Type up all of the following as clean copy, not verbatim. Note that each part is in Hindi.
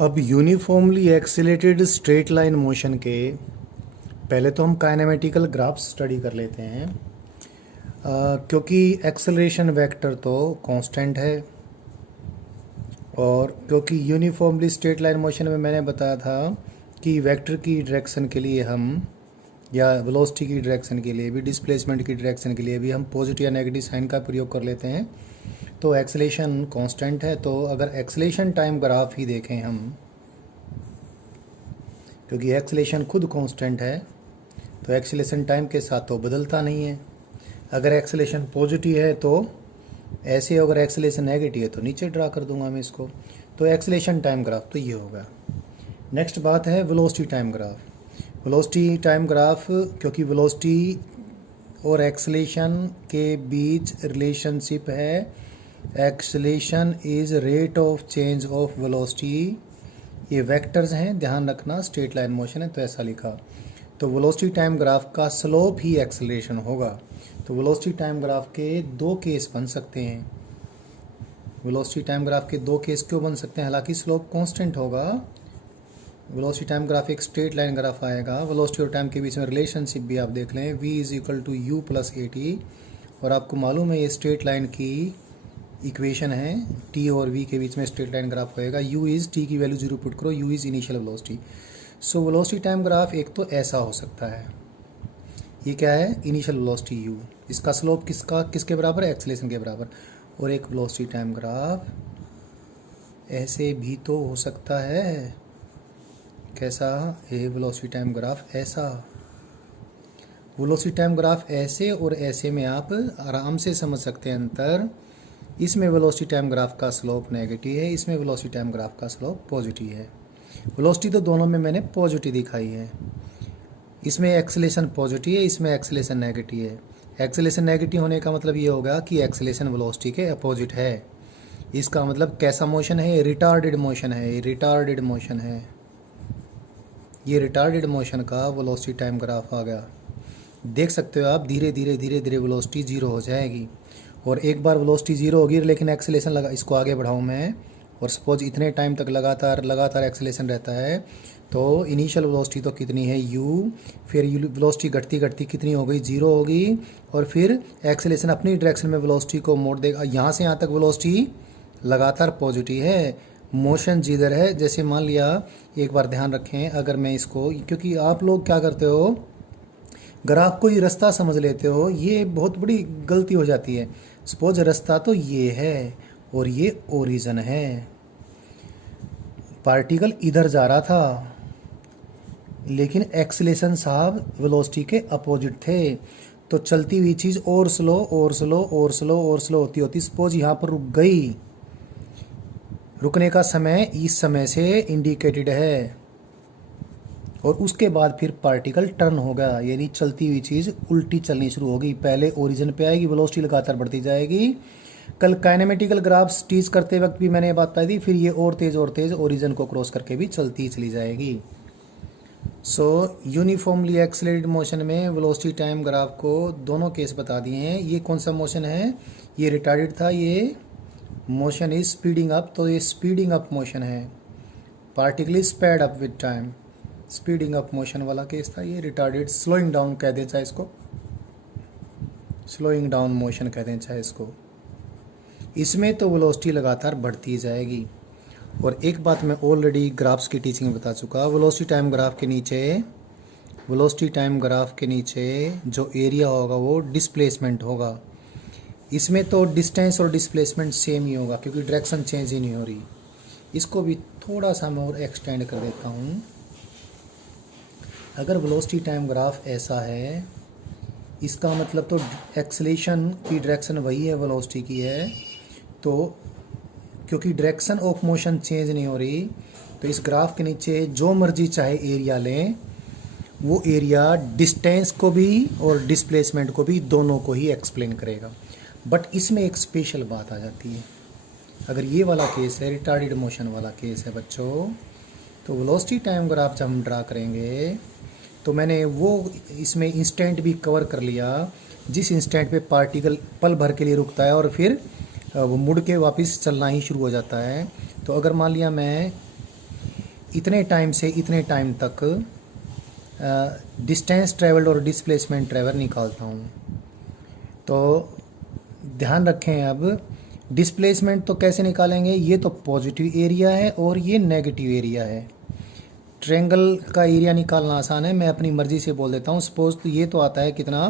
अब uniformly accelerated straight line motion के पहले तो हम काइनेमेटिकल ग्राफ्स स्टडी कर लेते हैं। क्योंकि एक्सेलरेशन वेक्टर तो कांस्टेंट है और क्योंकि यूनिफॉर्मली स्ट्रेट लाइन मोशन में मैंने बताया था कि वेक्टर की डायरेक्शन के लिए हम या वेलोसिटी की डायरेक्शन के लिए भी डिस्प्लेसमेंट की डायरेक्शन के लिए भी हम पॉजिटिव या नेगेटिव साइन का प्रयोग कर लेते हैं। तो एक्सेलेरेशन कांस्टेंट है, तो अगर एक्सेलेरेशन टाइम ग्राफ ही देखें हम, क्योंकि एक्सेलेरेशन खुद कांस्टेंट है तो एक्सेलेरेशन टाइम के साथ तो बदलता नहीं है। अगर एक्सेलेरेशन पॉजिटिव है तो ऐसे, अगर एक्सेलेरेशन नेगेटिव है तो नीचे ड्रा कर दूंगा मैं इसको। तो एक्सेलेरेशन टाइम ग्राफ तो ये होगा। नेक्स्ट बात है velocity time graph. Velocity time graph, क्योंकि वेलोसिटी और एक्सेलेरेशन के बीच रिलेशनशिप है, acceleration is rate of change of velocity. ये वेक्टर्स हैं, ध्यान रखना, स्ट्रेट लाइन मोशन है तो ऐसा लिखा। तो वेलोसिटी टाइम ग्राफ का स्लोप ही एक्सेलरेशन होगा। तो वेलोसिटी टाइम ग्राफ के दो केस बन सकते हैं। वेलोसिटी टाइम ग्राफ के दो केस क्यों बन सकते हैं? हालांकि स्लोप कांस्टेंट होगा। वेलोसिटी टाइम ग्राफ एक स्ट्रेट लाइन ग्राफ आएगा। वेलोसिटी और टाइम के बीच में रिलेशनशिप भी आप देख लें, v is equal to u plus a t. और आपको मालूम है ये स्ट्रेट लाइन की इक्वेशन है, t और v के बीच में स्ट्रेट लाइन ग्राफ होएगा। u इज़ t की वैल्यू 0 पुट करो, u is initial velocity. So velocity time graph एक तो ऐसा हो सकता है, ये क्या है, इनिशियल वेलोसिटी u, इसका स्लोप किसके बराबर है, एक्सेलरेशन के बराबर। और एक वेलोसिटी टाइम ग्राफ ऐसे भी तो हो सकता है। कैसा? ये वेलोसिटी टाइम ग्राफ ऐसा। वेलोसिटी टाइम ग्राफ ऐसे और ऐसे में आप आराम से समझ सकते हैं अंतर। इसमें वेलोसिटी टाइम ग्राफ का स्लोप नेगेटिव है, इसमें वेलोसिटी टाइम ग्राफ का स्लोप पॉजिटिव है। वेलोसिटी तो दोनों में मैंने पॉजिटिव दिखाई है। इसमें एक्सेलेरेशन पॉजिटिव है, इसमें एक्सेलेरेशन नेगेटिव है। एक्सेलेरेशन नेगेटिव होने का मतलब ये होगा कि एक्सेलेरेशन वेलोसिटी के अपोजिट है। इसका मतलब कैसा मोशन है? रिटार्डेड मोशन है, ये रिटार्डेड मोशन है। ये रिटार्डेड मोशन का वेलोसिटी टाइम ग्राफ आ गया। देख सकते हो आप, धीरे धीरे वेलोसिटी जीरो हो जाएगी। और एक बार वेलोसिटी जीरो होगी लेकिन एक्सेलेरेशन लगा, इसको आगे बढ़ाऊँ मैं, और सपोज इतने टाइम तक लगातार एक्सेलेरेशन रहता है, तो इनिशियल वेलोसिटी तो कितनी है u, फिर वेलोसिटी घटती कितनी हो गई, जीरो होगी। और फिर एक्सेलेरेशन अपनी डायरेक्शन में वेलोसिटी को मोड़ देगा। यहाँ से यहाँ तक वेलोसिटी लगातार पॉजिटिव है, मोशन जिधर है। जैसे मान लिया, एक बार ध्यान रखें, अगर मैं इसको, क्योंकि आप लोग क्या करते हो, ग्राफ को ही रास्ता समझ लेते हो, ये बहुत बड़ी गलती हो जाती है। सपोज रास्ता तो ये है और ये ओरिजिन है, पार्टिकल इधर जा रहा था लेकिन एक्सेलेरेशन साहब वेलोसिटी के अपोजिट थे, तो चलती हुई चीज़ और स्लो होती होती सपोज यहाँ पर रुक गई। रुकने का समय इस समय से इंडिकेटेड है और उसके बाद फिर पार्टिकल टर्न होगा, यानी चलती हुई चीज़ उल्टी चलनी शुरू होगी। पहले ओरिजिन पे आएगी, वेलोसिटी लगातार बढ़ती जाएगी। कल काइनेमेटिकल ग्राफ्स टीच करते वक्त भी मैंने ये बात बताई थी, फिर ये और तेज़ ओरिजिन को क्रॉस करके भी चलती चली जाएगी। सो यूनिफॉर्मली एक्सेलरेटेड मोशन में वेलोसिटी टाइम ग्राफ को दोनों केस बता दिए हैं। ये कौन सा मोशन है? ये रिटार्डेड था, ये मोशन इज स्पीडिंग अप, तो ये स्पीडिंग अप मोशन है। Particle is speed up with time, speeding up motion वाला केस था। ये रिटार्डेड, स्लोइंग डाउन कह दें चाहे इसको, स्लोइंग डाउन मोशन कह दें चाहे इसको। इसमें तो वेलोसिटी लगातार बढ़ती जाएगी। और एक बात मैं ऑलरेडी ग्राफ्स की टीचिंग में बता चुका, वेलोसिटी टाइम ग्राफ के नीचे जो एरिया होगा वो डिस्प्लेसमेंट होगा। इसमें तो डिस्टेंस और डिस्प्लेसमेंट सेम ही होगा क्योंकि डायरेक्शन चेंज ही नहीं हो रही। इसको भी थोड़ा सा मैं और एक्सटेंड कर देता हूँ। अगर वेलोसिटी टाइम ग्राफ ऐसा है, इसका मतलब तो एक्सेलेरेशन की डायरेक्शन वही है, वेलोसिटी की है। तो क्योंकि डायरेक्शन ऑफ मोशन चेंज नहीं हो रही, तो इस ग्राफ के नीचे जो मर्जी चाहे एरिया लें, वो एरिया डिस्टेंस को भी और डिस्प्लेसमेंट को भी, दोनों को ही एक्सप्लेन करेगा। बट इसमें एक स्पेशल बात आ जाती है। अगर ये वाला केस है, रिटार्डेड मोशन वाला केस है बच्चों, तो वेलोसिटी टाइम ग्राफ जब हम ड्रा करेंगे तो मैंने वो इसमें इंस्टेंट भी कवर कर लिया, जिस इंस्टेंट पे पार्टिकल पल भर के लिए रुकता है और फिर वो मुड़ के वापस चलना ही शुरू हो जाता है। तो अगर मान लिया मैं इतने टाइम से इतने टाइम तक डिस्टेंस ट्रेवल्ड और डिस्प्लेसमेंट ट्रेवल निकालता हूँ। तो ध्यान रखें, अब डिस्प्लेसमेंट तो कैसे निकालेंगे, ये तो पॉजिटिव एरिया है और ये नेगेटिव एरिया है। ट्रेंगल का एरिया निकालना आसान है, मैं अपनी मर्ज़ी से बोल देता हूँ। सपोज तो ये तो आता है कितना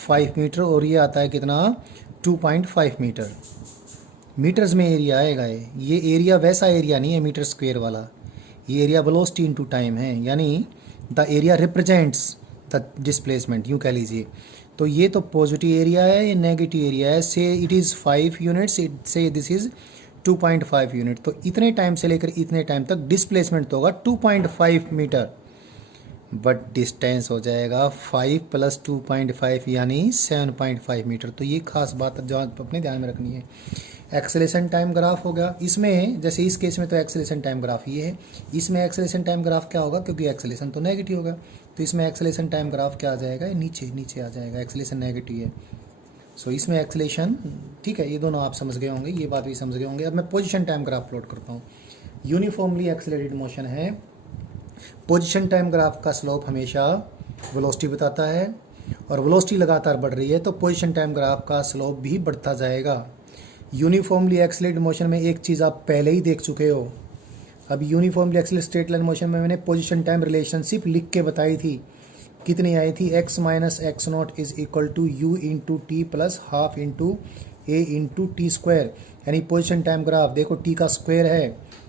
5 मीटर और ये आता है कितना 2.5 मीटर। मीटर्स में एरिया आएगा। ये एरिया वैसा एरिया नहीं है मीटर स्क्वायर वाला, ये एरिया वेलोसिटी इनटू टाइम है, यानी the area represents the displacement, यूँ कह लीजिए। तो ये तो पॉजिटिव एरिया है, ये नेगेटिव एरिया है। से इट इज़ 5 यूनिट्स, से दिस इज़ 2.5 यूनिट। तो इतने टाइम से लेकर इतने टाइम तक डिस्प्लेसमेंट तो होगा 2.5 मीटर, बट डिस्टेंस हो जाएगा 5 + 2.5 यानी 7.5 मीटर। तो ये खास बात जो आप अपने ध्यान में रखनी है। एक्सेलेरेशन टाइम ग्राफ हो गया। इसमें जैसे इस केस में तो एक्सेलेरेशन टाइम ग्राफ ये है, इसमें एक्सेलेरेशन टाइम ग्राफ क्या होगा, क्योंकि एक्सेलेरेशन तो नेगेटिव होगा, तो इसमें एक्सेलेरेशन टाइम ग्राफ क्या आ जाएगा, नीचे नीचे आ जाएगा, एक्सेलेरेशन नेगेटिव है। सो इसमें एक्सेलेरेशन, ठीक है, ये दोनों आप समझ गए होंगे, ये बात भी समझ गए होंगे। अब मैं पोजीशन टाइम ग्राफ प्लॉट करता हूँ। यूनिफॉर्मली एक्सेलरेटेड मोशन है, पोजीशन टाइम ग्राफ का स्लोप हमेशा वेलोसिटी बताता है, और वेलोसिटी लगातार बढ़ रही है तो पोजीशन टाइम ग्राफ का स्लोप भी बढ़ता जाएगा। यूनिफॉर्मली एक्सेलरेटेड मोशन में एक चीज़ आप पहले ही देख चुके हो। अब uniformly accelerated straight line motion में मैंने पोजीशन टाइम रिलेशनशिप लिख के बताई थी, कितनी आई थी, x - x0 is equal to u into t plus half into a into t square. यानी पोजीशन टाइम ग्राफ देखो t का स्क्वायर है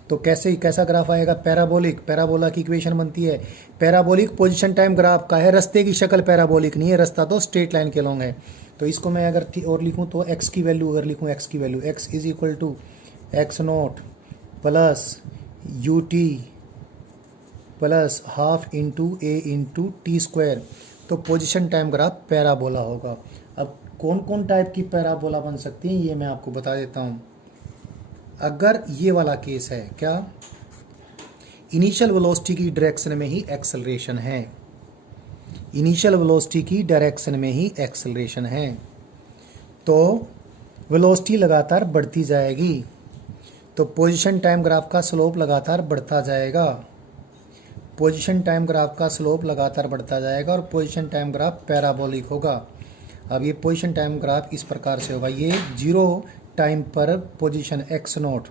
तो कैसा ग्राफ आएगा, पैराबोलिक। पैराबोला की इक्वेशन बनती है, पैराबोलिक पोजीशन टाइम ग्राफ का है, रास्ते की शक्ल पैराबोलिक नहीं है, रास्ता तो स्ट्रेट लाइन के लॉन्ग है। तो इसको मैं अगर और लिखूँ तो x की वैल्यू, अगर लिखूँ x की value, x is equal to x0 plus u t plus half into a into t square, तो पोजीशन टाइम ग्राफ पैराबोला होगा। अब कौन कौन टाइप की पैराबोला बन सकती हैं ये मैं आपको बता देता हूँ। अगर ये वाला केस है, क्या इनिशियल वेलोसिटी की डायरेक्शन में ही एक्सेलरेशन है, इनिशियल वेलोसिटी की डायरेक्शन में ही एक्सेलरेशन है, तो वेलोसिटी लगातार बढ़ती जाएगी, तो पोजीशन टाइम ग्राफ का स्लोप लगातार बढ़ता जाएगा, पोजीशन टाइम ग्राफ का स्लोप लगातार बढ़ता जाएगा और पोजीशन टाइम ग्राफ पैराबोलिक होगा। अब ये पोजीशन टाइम ग्राफ इस प्रकार से होगा, ये 0 टाइम पर पोजीशन x0,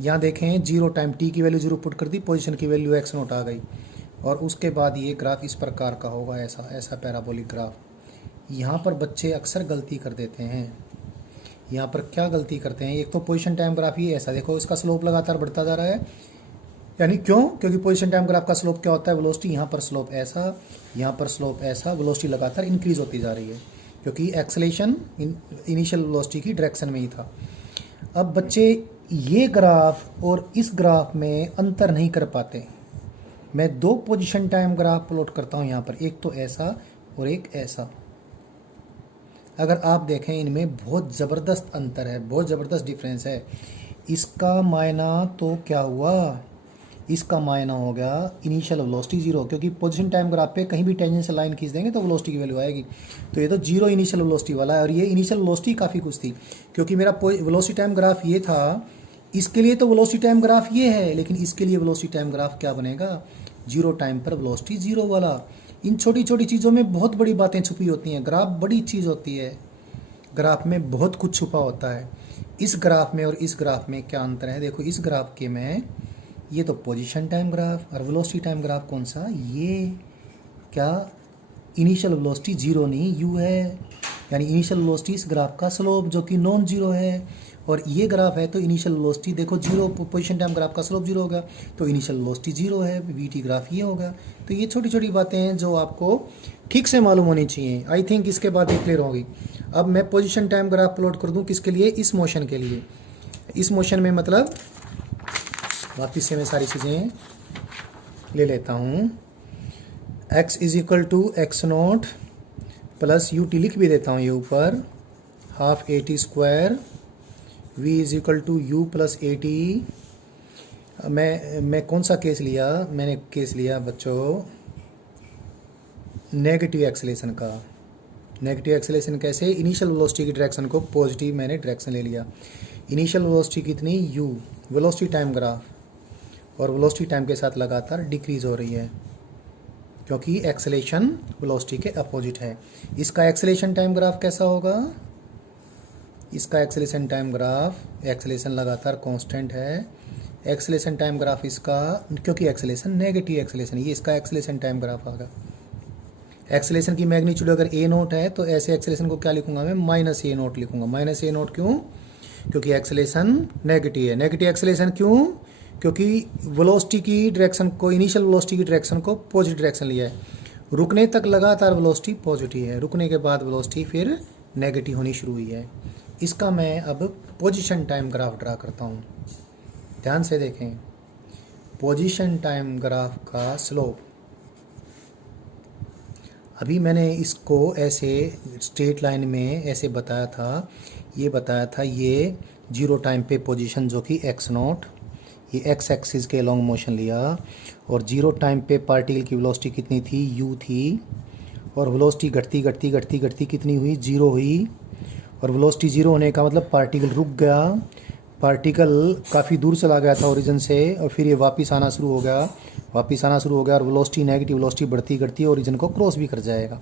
यहाँ देखें 0 टाइम t की वैल्यू 0 पुट कर दी, पोजीशन की वैल्यू x0 आ गई, और उसके बाद ये ग्राफ इस प्रकार का होगा, ऐसा पैराबोलिक ग्राफ। यहाँ पर बच्चे अक्सर गलती कर देते हैं, यहाँ पर क्या गलती करते हैं, एक तो पोजीशन टाइम ग्राफ ये ऐसा देखो, इसका स्लोप लगातार बढ़ता जा रहा है, यानी क्यों, क्योंकि पोजीशन टाइम ग्राफ का स्लोप क्या होता है, वेलोसिटी, यहाँ पर स्लोप ऐसा, यहाँ पर स्लोप ऐसा, वेलोसिटी लगातार इंक्रीज होती जा रही है, क्योंकि एक्सेलेरेशन इनिशियल वेलोसिटी की डायरेक्शन में ही था। अब बच्चे ये ग्राफ और इस ग्राफ में अंतर नहीं कर पाते। मैं 2 पोजीशन टाइम ग्राफ प्लॉट करता हूँ यहाँ पर, एक तो ऐसा और एक ऐसा। अगर आप देखें इनमें बहुत ज़बरदस्त अंतर है, बहुत ज़बरदस्त डिफरेंस है। इसका मायना तो क्या हुआ, इसका मायना हो गया इनिशियल वेलोसिटी 0, क्योंकि पोजीशन टाइम ग्राफ पे कहीं भी टेंजेंशियल लाइन खींच देंगे तो वेलोसिटी की वैल्यू आएगी। तो ये तो 0 इनिशियल वेलोसिटी वाला है, और ये इनिशियल वेलोसिटी काफ़ी कुछ थी, क्योंकि मेरा वेलोसिटी टाइम ग्राफ ये था, इसके लिए तो वेलोसिटी टाइम ग्राफ ये है, लेकिन इसके लिए वेलोसिटी टाइम ग्राफ क्या बनेगा, 0 टाइम पर वेलोसिटी 0 वाला। इन छोटी छोटी चीज़ों में बहुत बड़ी बातें छुपी होती हैं। ग्राफ बड़ी चीज़ होती है, ग्राफ में बहुत कुछ छुपा होता है। इस ग्राफ में और इस ग्राफ में क्या अंतर है, देखो इस ग्राफ के में ये तो पोजीशन टाइम ग्राफ, और वेलोसिटी टाइम ग्राफ कौन सा, ये क्या इनिशियल वेलोसिटी 0 नहीं u है, यानी इनिशियल वेलोसिटी इस ग्राफ का स्लोप जो कि नॉन जीरो है, और ये ग्राफ है तो इनिशियल वेलोसिटी देखो 0, पोजीशन टाइम ग्राफ का स्लोप 0 होगा, तो इनिशियल वेलोसिटी 0 है, वीटी ग्राफ ये होगा। तो ये छोटी छोटी बातें हैं जो आपको ठीक से मालूम होनी चाहिए। आई थिंक इसके बाद ये क्लियर होगी। अब मैं पोजीशन टाइम ग्राफ प्लॉट कर दूँ किसके लिए, इस मोशन के लिए। इस मोशन में मतलब वापिस से मैं सारी चीज़ें ले लेता हूँ। x is equal to x0 plus u t लिख भी देता हूँ ये ऊपर, half a t square, v is equal to u plus a t. मैं कौन सा केस लिया, मैंने केस लिया बच्चों नेगेटिव एक्सेलेरेशन का। नेगेटिव एक्सेलेरेशन कैसे, इनिशियल वेलोसिटी की डायरेक्शन को पॉजिटिव मैंने डायरेक्शन ले लिया। इनिशियल वेलोसिटी कितनी u, वेलोसिटी टाइम ग्राफ, और वेलोसिटी टाइम के साथ लगातार डिक्रीज हो रही है, क्योंकि एक्सेलेरेशन वेलोसिटी के अपोजिट है। इसका एक्सेलेरेशन टाइम ग्राफ कैसा होगा? इसका एक्सेलेरेशन टाइम ग्राफ, एक्सेलेरेशन लगातार कांस्टेंट है, एक्सेलेरेशन टाइम ग्राफ इसका, क्योंकि एक्सेलेरेशन नेगेटिव एक्सेलेरेशन, ये इसका एक्सेलेरेशन टाइम ग्राफ आएगा। एक्सेलेरेशन की मैग्नीट्यूड अगर ए नोट है तो ऐसे एक्सेलेरेशन को क्या लिखूंगा मैं? माइनस ए नोट लिखूंगा। माइनस ए नोट क्यों? क्योंकि एक्सेलेरेशन नेगेटिव है। नेगेटिव एक्सेलेरेशन क्यों? क्योंकि वेलोसिटी की डायरेक्शन को, इनिशियल वेलोसिटी की डायरेक्शन को पॉजिटिव डायरेक्शन लिया है। रुकने तक लगातार वेलोसिटी पॉजिटिव है, रुकने के बाद वेलोसिटी फिर नेगेटिव होनी शुरू हुई है। इसका मैं अब पोजीशन टाइम ग्राफ ड्रा करता हूँ। ध्यान से देखें, पोजीशन टाइम ग्राफ का स्लोप, अभी मैंने इसको ऐसे स्ट्रेट लाइन में ऐसे बताया था, ये बताया था ये जीरो टाइम पे पोजीशन जो कि एक्स नॉट, ये एक्स एक्सिस के लॉन्ग मोशन लिया, और जीरो टाइम पे पार्टिकल की वेलोसिटी कितनी थी? यू थी, और वेलोसिटी घटती घटती घटती घटती कितनी हुई? जीरो हुई। और वेलोसिटी जीरो होने का मतलब पार्टिकल रुक गया, पार्टिकल काफ़ी दूर चला गया था ओरिजिन से, और फिर ये वापस आना शुरू हो गया, वापस आना शुरू हो गया, और वेलोसिटी नेगेटिव वेलोसिटी बढ़ती बढ़ती ओरिजिन को क्रॉस भी कर जाएगा।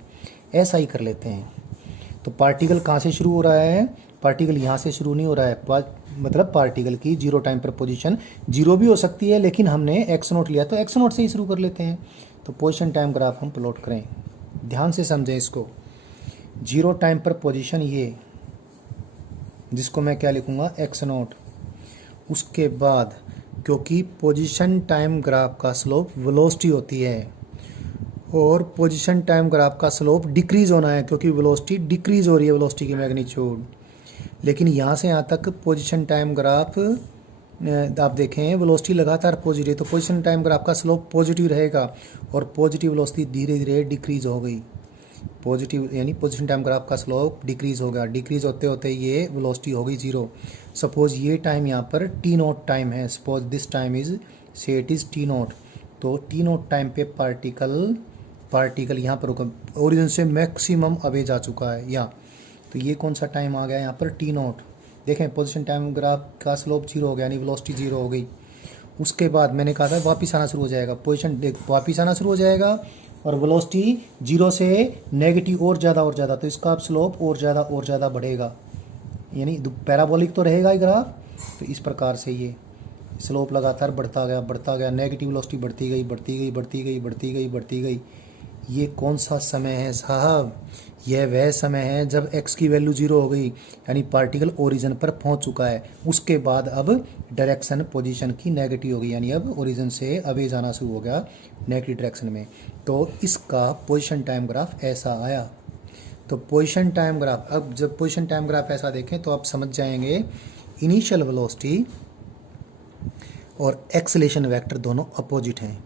ऐसा ही कर लेते हैं। तो पार्टिकल कहाँ से शुरू हो रहा है? पार्टिकल यहाँ से शुरू नहीं हो रहा है, मतलब पार्टिकल की जीरो टाइम पर पोजीशन जीरो भी हो सकती है, लेकिन हमने एक्स नोट लिया तो एक्स नोट से ही शुरू कर लेते हैं। तो पोजीशन टाइम ग्राफ हम प्लॉट करें, ध्यान से समझें इसको। जीरो टाइम पर पोजीशन ये, जिसको मैं क्या लिखूँगा? X note. उसके बाद क्योंकि पोजीशन टाइम ग्राफ का स्लोप वेलोसिटी होती है, और पोजीशन टाइम ग्राफ का स्लोप डिक्रीज होना है, क्योंकि वेलोसिटी डिक्रीज हो रही है, वेलोसिटी की मैग्नीट्यूड। लेकिन यहाँ से यहाँ तक पोजीशन टाइम ग्राफ आप देखें वेलोसिटी लगातार पॉजिटिव, तो पोजीशन टाइम ग्राफ का स्लोप पॉजिटिव रहेगा, और पॉजिटिव वेलोसिटी धीरे धीरे डिक्रीज हो गई। पॉजिटिव यानी पोजीशन टाइम ग्राफ का स्लोप डिक्रीज हो गया, डिक्रीज होते होते ये वेलोसिटी हो गई जीरो। सपोज ये टाइम यहाँ पर टी नोट टाइम है, सपोज दिस टाइम इज से इट इज़ टी नोट। तो टी नोट टाइम पे पार्टिकल यहाँ पर ओरिजिन से मैक्सिमम अवे जा चुका है यहाँ, तो ये कौन सा टाइम आ गया यहाँ पर? T note. देखें पोजीशन टाइम ग्राफ का स्लोप जीरो हो गया, यानी वेलोसिटी जीरो हो गई। उसके बाद मैंने कहा था वापस आना शुरू हो जाएगा, पोजीशन वापस आना शुरू हो जाएगा, और वेलोसिटी जीरो से नेगेटिव और ज़्यादा, तो इसका स्लोप और ज़्यादा बढ़ेगा, यानी पैराबोलिक तो रहेगा ही ग्राफ। तो इस प्रकार से ये स्लोप लगातार बढ़ता गया, नेगेटिव वेलोसिटी बढ़ती गई। ये कौन सा समय है साहब? यह वह समय है जब x की वैल्यू जीरो हो गई, यानी पार्टिकल ओरिजिन पर पहुंच चुका है। उसके बाद अब डायरेक्शन पोजीशन की नेगेटिव हो गई, यानी अब ओरिजिन से अवे जाना शुरू हो गया नेगेटिव डायरेक्शन में। तो इसका पोजीशन टाइम ग्राफ ऐसा आया। तो पोजीशन टाइम ग्राफ, अब जब पोजीशन टाइम ग्राफ ऐसा देखें तो आप समझ जाएंगे इनिशियल वेलोसिटी और एक्सेलेरेशन वेक्टर दोनों अपोजिट हैं।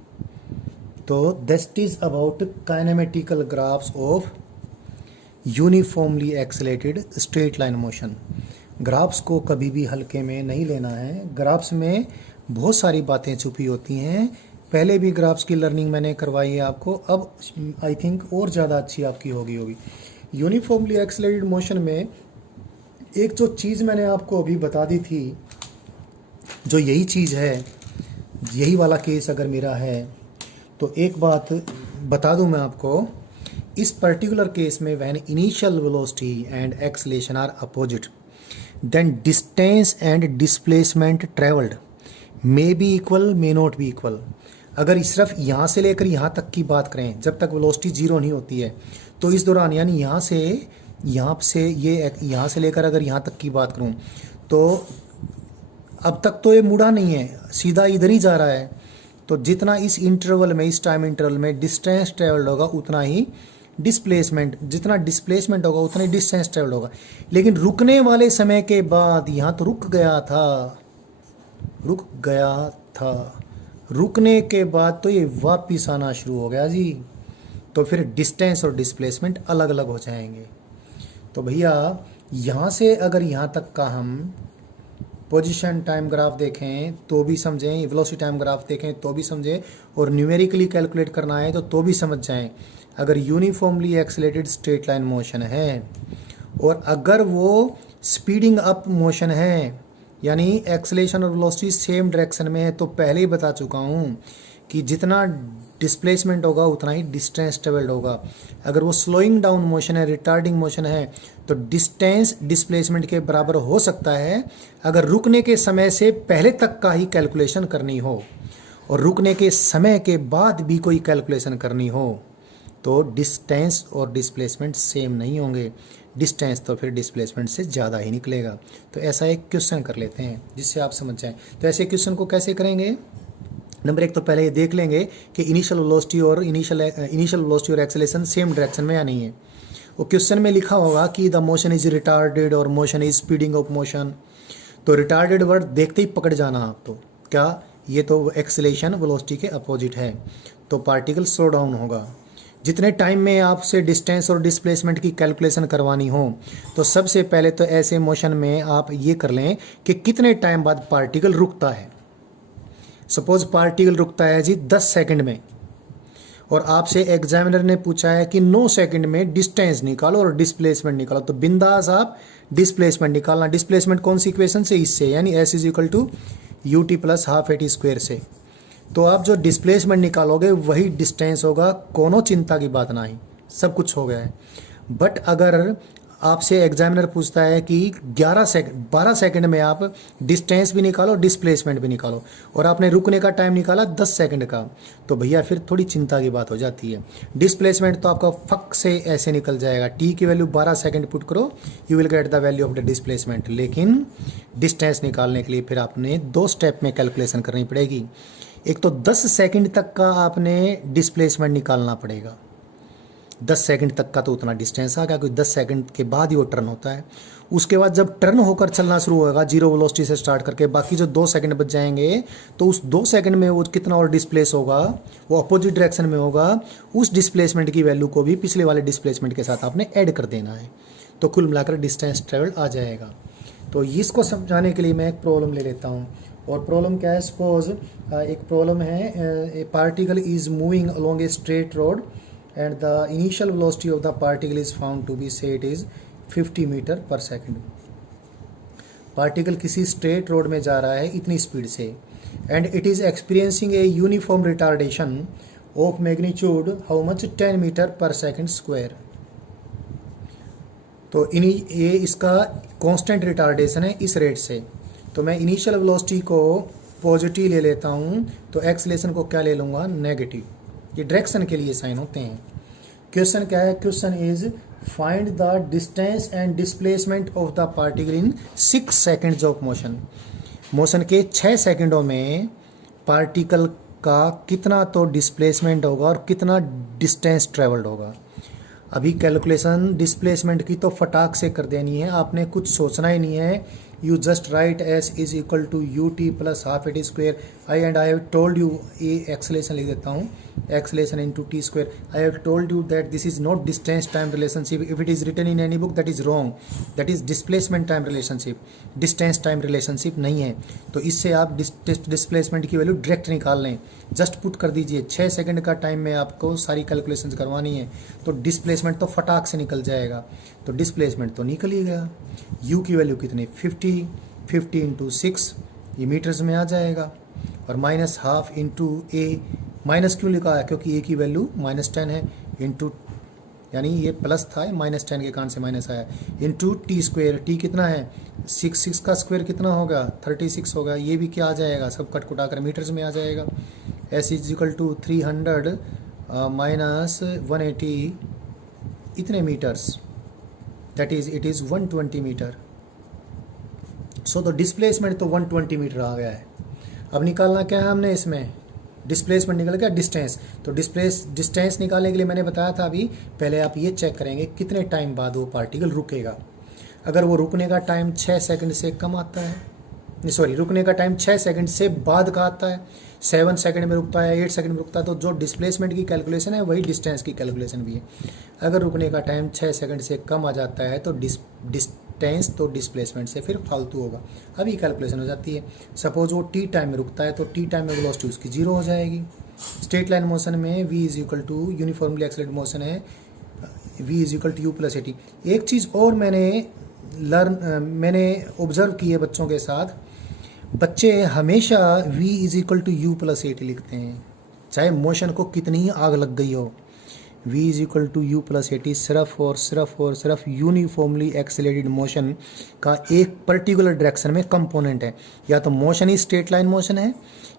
तो that is about kinematical graphs of uniformly accelerated straight line motion. Graphs को कभी भी हल्के में नहीं लेना है, ग्राफ्स में बहुत सारी बातें छुपी होती हैं। पहले भी ग्राफ्स की लर्निंग मैंने करवाई है आपको, अब आई थिंक और ज़्यादा अच्छी आपकी होगी। यूनिफॉर्मली एक्सेलरेटेड मोशन में एक जो चीज़ मैंने आपको अभी बता दी थी, जो यही चीज़ है, यही वाला केस अगर मेरा है, तो एक बात बता दूं मैं आपको, इस पर्टिकुलर केस में when initial velocity and acceleration are opposite, then distance and displacement travelled may be equal, may not be equal. अगर सिर्फ यहाँ से लेकर यहाँ तक की बात करें, जब तक वेलोसिटी जीरो नहीं होती है, तो इस दौरान यानी यहाँ से लेकर अगर यहाँ तक की बात करूँ, तो अब तक तो ये मुड़ा नहीं है, सीधा इधर ही जा रहा है। तो जितना इस इंटरवल में, इस टाइम इंटरवल में डिस्टेंस ट्रेवल्ड होगा, उतना ही डिस्प्लेसमेंट, जितना डिस्प्लेसमेंट होगा उतना ही डिस्टेंस ट्रेवल्ड होगा। लेकिन रुकने वाले समय के बाद यहाँ तो रुक गया था, रुकने के बाद तो ये वापिस आना शुरू हो गया जी। तो फिर डिस्टेंस और डिस्प्लेसमेंट अलग अलग हो जाएंगे। तो भैया यहाँ से अगर यहाँ तक का हम पोजीशन टाइम ग्राफ देखें तो भी समझें, वेलोसिटी टाइम ग्राफ देखें तो भी समझें, और न्यूमेरिकली कैलकुलेट करना है तो भी समझ जाएं। अगर uniformly accelerated straight line motion है और अगर वो स्पीडिंग अप मोशन है, यानी एक्सेलेरेशन और वेलोसिटी सेम डायरेक्शन में है। तो पहले ही बता चुका हूँ कि जितना डिस्प्लेसमेंट होगा उतना ही डिस्टेंस ट्रेवल्ड होगा। अगर वो स्लोइंग डाउन मोशन है, रिटार्डिंग मोशन है, तो डिस्टेंस डिस्प्लेसमेंट के बराबर हो सकता है अगर रुकने के समय से पहले तक का ही कैलकुलेशन करनी हो और रुकने के समय के बाद भी कोई कैलकुलेशन करनी हो तो डिस्टेंस और डिस्प्लेसमेंट सेम नहीं होंगे। डिस्टेंस तो फिर डिस्प्लेसमेंट से ज़्यादा ही निकलेगा। तो ऐसा एक क्वेश्चन कर लेते हैं जिससे आप समझ जाएं। तो ऐसे क्वेश्चन को कैसे करेंगे? नंबर एक तो पहले ये देख लेंगे कि इनिशियल वेलोसिटी और एक्सेलेरेशन सेम डायरेक्शन में या नहीं है। वो क्वेश्चन में लिखा होगा कि द मोशन इज रिटार्डेड और motion is speeding of motion. तो रिटार्डेड वर्ड देखते ही पकड़ जाना आप। तो क्या ये तो एक्सेलेरेशन वेलोसिटी के अपोजिट है, तो पार्टिकल स्लो डाउन होगा। जितने टाइम में आपसे डिस्टेंस और डिस्प्लेसमेंट की कैलकुलेशन करवानी हो तो सबसे पहले तो ऐसे मोशन में आप ये कर लें कि कितने टाइम बाद पार्टिकल रुकता है। सपोज पार्टिकल रुकता है जी 10 सेकंड में और आपसे एग्जामिनर ने पूछा है कि 9 सेकंड में डिस्टेंस निकालो और डिस्प्लेसमेंट निकालो, तो बिंदास आप डिस्प्लेसमेंट निकालना। डिस्प्लेसमेंट कौन सी इक्वेशन से? इससे, यानी s is equal to u t plus half a t square से। तो आप जो डिस्प्लेसमेंट निकालोगे वही डिस्टेंस होगा, कोनो चिंता की बात नहीं, सब कुछ हो गया है। बट अगर आपसे एग्जामिनर पूछता है कि 12 सेकंड में आप डिस्टेंस भी निकालो डिस्प्लेसमेंट भी निकालो और आपने रुकने का टाइम निकाला 10 सेकंड का, तो भैया फिर थोड़ी चिंता की बात हो जाती है। डिस्प्लेसमेंट तो आपका फक से ऐसे निकल जाएगा, टी की वैल्यू 12 सेकंड पुट करो, you will get the value of the displacement. लेकिन डिस्टेंस निकालने के लिए फिर आपने 2 स्टेप में कैलकुलेशन करनी पड़ेगी। एक तो 10 सेकंड तक का आपने डिस्प्लेसमेंट निकालना पड़ेगा। 10 सेकंड तक का तो उतना डिस्टेंस आ गया, क्योंकि 10 सेकंड के बाद ही वो टर्न होता है। उसके बाद जब टर्न होकर चलना शुरू होगा जीरो वेलोसिटी से स्टार्ट करके, बाकी जो 2 सेकंड बच जाएंगे तो उस 2 सेकंड में वो कितना और डिस्प्लेस होगा, वो अपोजिट डायरेक्शन में होगा। उस डिस्प्लेसमेंट की वैल्यू को भी पिछले वाले डिस्प्लेसमेंट के साथ आपने ऐड कर देना है, तो कुल मिलाकर डिस्टेंस ट्रेवल्ड आ जाएगा। तो इसको समझाने के लिए मैं एक प्रॉब्लम ले लेता हूँ। और प्रॉब्लम क्या है? सपोज एक प्रॉब्लम है, ए particle is moving along a straight road and the initial velocity of the particle is found to be, say it is 50 metre per second. Particle किसी स्ट्रेट रोड में जा रहा है इतनी स्पीड से and it is experiencing a uniform retardation of magnitude how much 10 metre per second square. तो ये इसका कांस्टेंट रिटार्डेशन है इस रेट से। तो मैं इनिशियल वेलोसिटी को पॉजिटिव ले लेता हूँ, तो एक्सेलेरेशन को क्या ले लूँगा? नेगेटिव। ये डायरेक्शन के लिए साइन होते हैं। क्वेश्चन क्या है? Question is find the distance and displacement of the particle in 6 seconds of motion. Motion के 6 सेकंडों में पार्टिकल का कितना तो डिस्प्लेसमेंट होगा और कितना डिस्टेंस ट्रेवल्ड होगा। अभी कैलकुलेशन डिस्प्लेसमेंट की तो फटाक से कर देनी है, आपने कुछ सोचना ही नहीं है। You just write s is equal to u t plus half a t square. I have told you, ये एक्सेलेरेशन लिख देता हूँ, acceleration into t square. I have told you that this is not distance time relationship. If it is written in any book that is wrong, that is displacement time relationship, distance time relationship नहीं है। तो इससे आप डिस्प्लेसमेंट की वैल्यू डायरेक्ट निकाल लें, जस्ट पुट कर दीजिए। 6 सेकंड का टाइम में आपको सारी कैलकुलेशन करवानी है, तो डिस्प्लेसमेंट तो फटाक से निकल जाएगा। तो डिस्प्लेसमेंट तो निकल ही गया। यू की वैल्यू कितनी? 50 इंटू 6, ये मीटर्स में आ जाएगा, और माइनस हाफ इंटू ए। माइनस क्यों लिखा है? क्योंकि ए की वैल्यू -10 है, इंटू, यानी ये प्लस था, -10 के कारण से माइनस आया, इंटू टी स्क्वेयर। टी कितना है? 6 का स्क्वायर कितना होगा? 36 होगा। ये भी क्या आ जाएगा? सब कट कुटा कर मीटर्स में आ जाएगा। एस इज इक्वल टू 300 माइनस 180 इतने metres, that is it is 120 metre. So तो डिस्प्लेसमेंट तो 120 मीटर आ गया है। अब निकालना क्या है हमने इसमें? डिस्प्लेसमेंट निकल गया, डिस्टेंस। तो डिस्टेंस निकालने के लिए मैंने बताया था अभी, पहले आप ये चेक करेंगे कितने टाइम बाद वो पार्टिकल रुकेगा। अगर वो रुकने का टाइम 6 सेकंड से कम आता है, सॉरी रुकने का टाइम 6 सेकंड से बाद का आता है, 7 सेकंड में रुकता है, 8 सेकंड में रुकता है, तो जो डिस्प्लेसमेंट की कैलकुलेशन है वही डिस्टेंस की कैलकुलेशन भी है। अगर रुकने का टाइम 6 सेकंड से कम आ जाता है तो डिस्टेंस तो डिस्प्लेसमेंट से फिर फालतू होगा, अभी कैलकुलेशन हो जाती है। सपोज वो टी टाइम में रुकता है तो टी टाइम में वेलोसिटी उसकी 0 हो जाएगी। स्ट्रेट लाइन मोशन में v is equal to uniformly accelerated motion है, v is equal to u plus a t. एक चीज़ और मैंने ऑब्जर्व की है बच्चों के साथ, बच्चे हमेशा v is equal to u plus a t लिखते हैं, चाहे मोशन को कितनी ही आग लग गई हो। v is equal to u plus a t सिर्फ और सिर्फ यूनिफॉर्मली एक्सेलरेटेड मोशन का एक पर्टिकुलर डायरेक्शन में कंपोनेंट है। या तो मोशन ही स्ट्रेट लाइन मोशन है,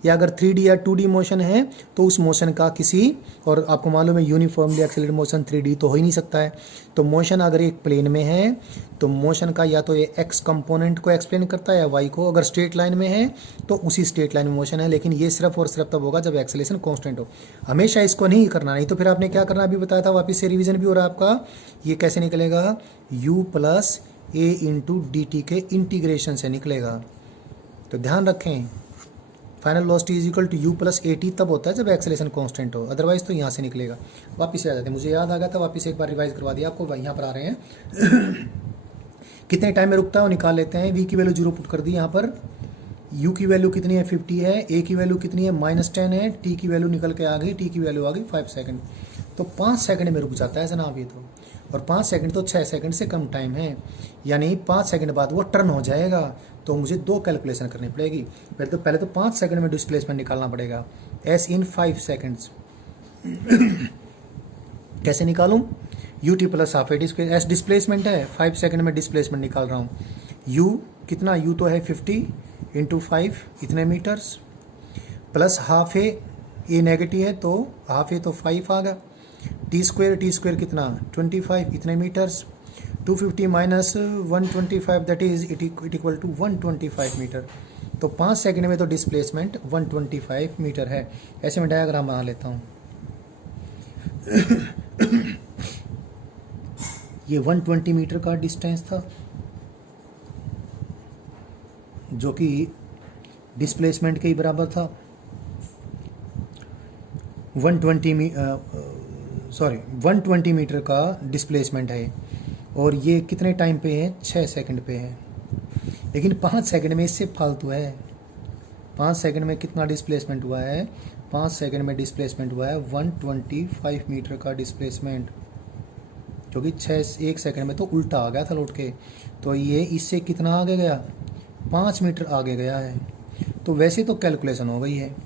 या अगर 3D या 2D मोशन है तो उस मोशन का किसी, और आपको मालूम है यूनिफॉर्मली एक्सेलरेटेड मोशन 3D तो हो ही नहीं सकता है। तो मोशन अगर एक प्लेन में है तो मोशन का या तो ये x कंपोनेंट को एक्सप्लेन करता है या y को, अगर स्ट्रेट लाइन में है तो उसी स्ट्रेट लाइन में मोशन है। लेकिन ये सिर्फ और सिर्फ तब होगा जब एक्सेलरेशन कांस्टेंट हो। हमेशा इसको नहीं करना, नहीं तो फिर आपने क्या करना अभी बताया था, वापस से रिवीजन भी हो रहा है आपका। ये कैसे निकलेगा, u plus a into d t के इंटीग्रेशन से निकलेगा। तो ध्यान रखें, final velocity is equal to u plus a t तब होता है जब एक्सेलरेशन कांस्टेंट हो, अदरवाइज तो यहाँ से निकलेगा। वापस से आ जाते हैं, मुझे याद आ गया था, वापस एक बार रिवाइज करवा दिया आपको। यहाँ पर आ रहे हैं कितने टाइम में रुकता है वो निकाल लेते हैं। v की वैल्यू 0 पुट कर दी यहाँ पर, u की वैल्यू कितनी है 50 है, a की वैल्यू कितनी है -10 है, t की वैल्यू निकल के आ गई, t की वैल्यू आ गई 5 सेकंड। तो 5 सेकंड में रुक जाता है जनाब ये तो, और 5 सेकंड तो 6 सेकंड से कम टाइम है, यानी 5 सेकंड बाद वो टर्न हो जाएगा। तो मुझे 2 कैलकुलेशन करनी पड़ेगी। पहले तो 5 सेकंड में डिस्प्लेसमेंट निकालना पड़ेगा, एस इन 5 सेकंड्स। कैसे निकालूं, you t plus half a t square, S displacement है, 5 सेकंड में डिस्प्लेसमेंट निकाल रहा हूँ। यू कितना, यू तो है 50 इंटू 5 इतने मीटर्स, प्लस हाफ ए नेगेटिव है तो हाफ ए तो 5 आ गया, टी स्क्वायर कितना 25 इतने metres, 250 minus 125 that is it equal to 125 metre. तो 5 सेकंड में तो डिस्प्लेसमेंट 125 मीटर है। ऐसे में डायग्राम बना लेता हूँ। ये 120 मीटर का डिस्टेंस था जो कि डिस्प्लेसमेंट के ही बराबर था। 120 मीटर का डिस्प्लेसमेंट है, और ये कितने टाइम पे है, 6 सेकंड पे है। लेकिन 5 सेकंड में इससे फालतू है। 5 सेकंड में कितना डिस्प्लेसमेंट हुआ है, 5 सेकंड में डिस्प्लेसमेंट हुआ है 125 मीटर का डिस्प्लेसमेंट, जो कि 1 सेकंड में तो उल्टा आ गया था लौट के। तो ये इससे कितना आगे गया, 5 मीटर आगे गया है। तो वैसे तो कैलकुलेशन हो गई है,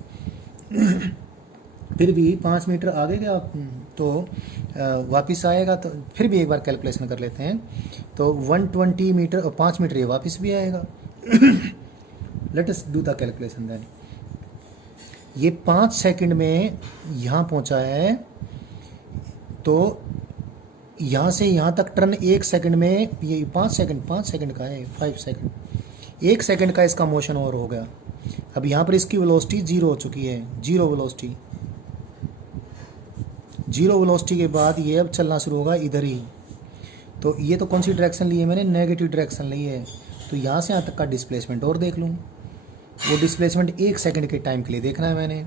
फिर भी 5 मीटर आगे गया तो वापस आएगा, तो फिर भी एक बार कैलकुलेशन कर लेते हैं। तो 120 मीटर और 5 मीटर ये वापस भी आएगा। Let us do the calculation then. ये 5 सेकंड में यहाँ पहुँचा है, तो यहाँ से यहाँ तक टर्न 1 सेकंड में, ये 5 सेकंड का है, 5 सेकंड, 1 सेकंड का इसका मोशन और हो गया। अब यहाँ पर इसकी वेलोसिटी 0 हो चुकी है, जीरो वेलोसिटी के बाद ये अब चलना शुरू होगा इधर ही। तो ये तो कौन सी डायरेक्शन ली है मैंने, नेगेटिव डायरेक्शन ली है। तो यहाँ से यहाँ तक का डिस्प्लेसमेंट और देख लूँ, वो डिस्प्लेसमेंट 1 सेकंड के टाइम के लिए देखना है मैंने।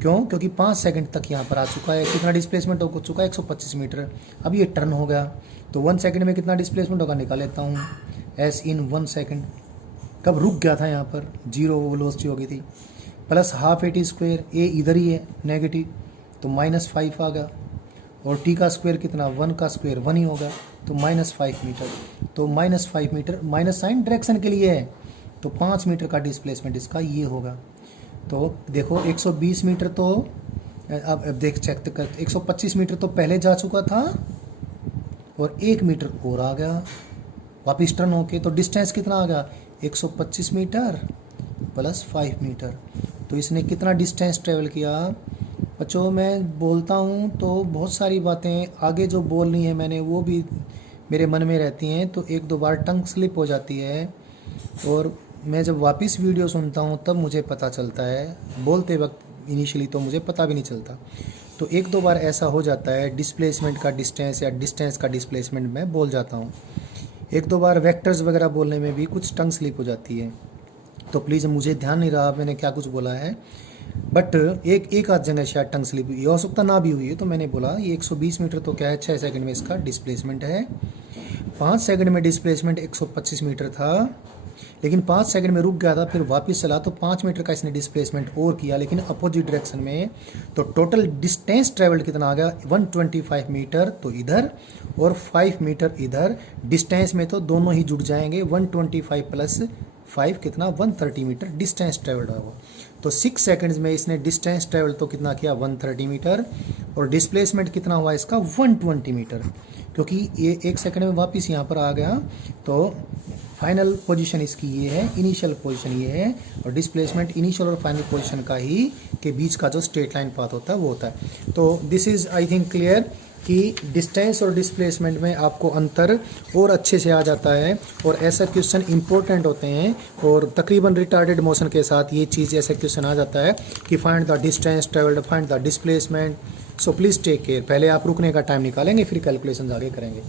क्यों, क्योंकि 5 सेकंड तक यहाँ पर आ चुका है। कितना डिस्प्लेसमेंट हो चुका है, 125 मीटर। अब ये टर्न हो गया, तो 1 सेकंड में कितना डिस्प्लेसमेंट होगा निकाल लेता हूँ, एस इन 1 सेकंड। कब रुक गया था यहाँ पर, 0 वेलोसिटी हो गई थी, plus half a t square, a इधर ही है नेगेटिव, तो -5 आ गया, और टी का स्क्वायर कितना, 1 का स्क्वायर 1 ही होगा, तो -5 मीटर। तो -5 मीटर माइनस साइन डायरेक्शन के लिए है, तो 5 मीटर का डिस्प्लेसमेंट इसका ये होगा। तो देखो 120 मीटर तो अब देख चेक कर, 125 मीटर तो पहले जा चुका था, और 1 मीटर और आ गया वापिस टर्न होके। तो डिस्टेंस कितना आ गया, 125 मीटर प्लस 5 मीटर। तो इसने कितना डिस्टेंस ट्रेवल किया। बच्चों मैं बोलता हूँ तो बहुत सारी बातें आगे जो बोलनी है मैंने वो भी मेरे मन में रहती हैं, तो 1-2 बार टंग स्लिप हो जाती है, और मैं जब वापस वीडियो सुनता हूँ तब मुझे पता चलता है। बोलते वक्त इनिशियली तो मुझे पता भी नहीं चलता। तो 1-2 बार ऐसा हो जाता है, डिस्प्लेसमेंट का डिस्टेंस या डिस्टेंस का डिस्प्लेसमेंट मैं बोल जाता हूँ। 1-2 बार वेक्टर्स वगैरह बोलने में भी कुछ टंग स्लिप हो जाती है। तो प्लीज़ मुझे ध्यान नहीं रहा मैंने क्या कुछ बोला है, बट एक आध जगह शायद टंग स्लिप हुई हो सकता ना भी हुई है। तो मैंने बोला ये 120 मीटर तो क्या है, 6 सेकंड में इसका डिस्प्लेसमेंट है। 5 सेकंड में डिस्प्लेसमेंट 125 मीटर था, लेकिन 5 सेकंड में रुक गया था, फिर वापस चला तो 5 मीटर का इसने डिस्प्लेसमेंट और किया, लेकिन अपोजिट डायरेक्शन में। तो टोटल डिस्टेंस ट्रेवल्ड कितना आ गया, 125 मीटर तो इधर और 5 मीटर इधर। डिस्टेंस में तो दोनों ही जुड़ जाएंगे, 125 प्लस 5 कितना 130 मीटर डिस्टेंस ट्रेवल्ड होगा। तो 6 सेकंड्स में इसने डिस्टेंस ट्रेवल तो कितना किया 130 मीटर, और डिस्प्लेसमेंट कितना हुआ इसका 120 मीटर, क्योंकि ये 1 सेकंड में वापस यहाँ पर आ गया। तो फाइनल पोजीशन इसकी ये है, इनिशियल पोजीशन ये है, और डिस्प्लेसमेंट इनिशियल और फाइनल पोजीशन का ही के बीच का जो स्ट्रेट लाइन पाथ होता है वो होता है। तो this is I think clear कि डिस्टेंस और डिस्प्लेसमेंट में आपको अंतर और अच्छे से आ जाता है, और ऐसा क्वेश्चन इंपॉर्टेंट होते हैं, और तकरीबन रिटार्डेड मोशन के साथ ये चीज़ ऐसा क्वेश्चन आ जाता है कि find the distance travelled, find the displacement. So please take care. पहले आप रुकने का टाइम निकालेंगे, फिर कैलकुलेशन आगे करेंगे।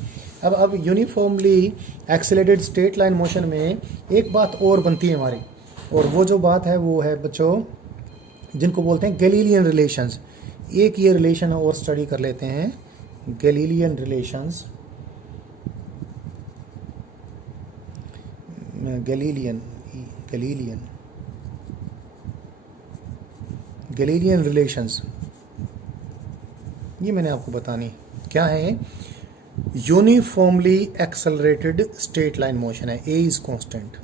अब uniformly accelerated straight line motion में एक बात और बनती है हमारी, और वो जो बात है वो है बच्चों जिनको बोलते हैं गैलीलियन रिलेशंस। एक ये रिलेशन और स्टडी कर लेते हैं, गैलीलियन रिलेशंस। गैलीलियन रिलेशंस ये मैंने आपको बतानी क्या है। Uniformly accelerated straight line motion है, a is constant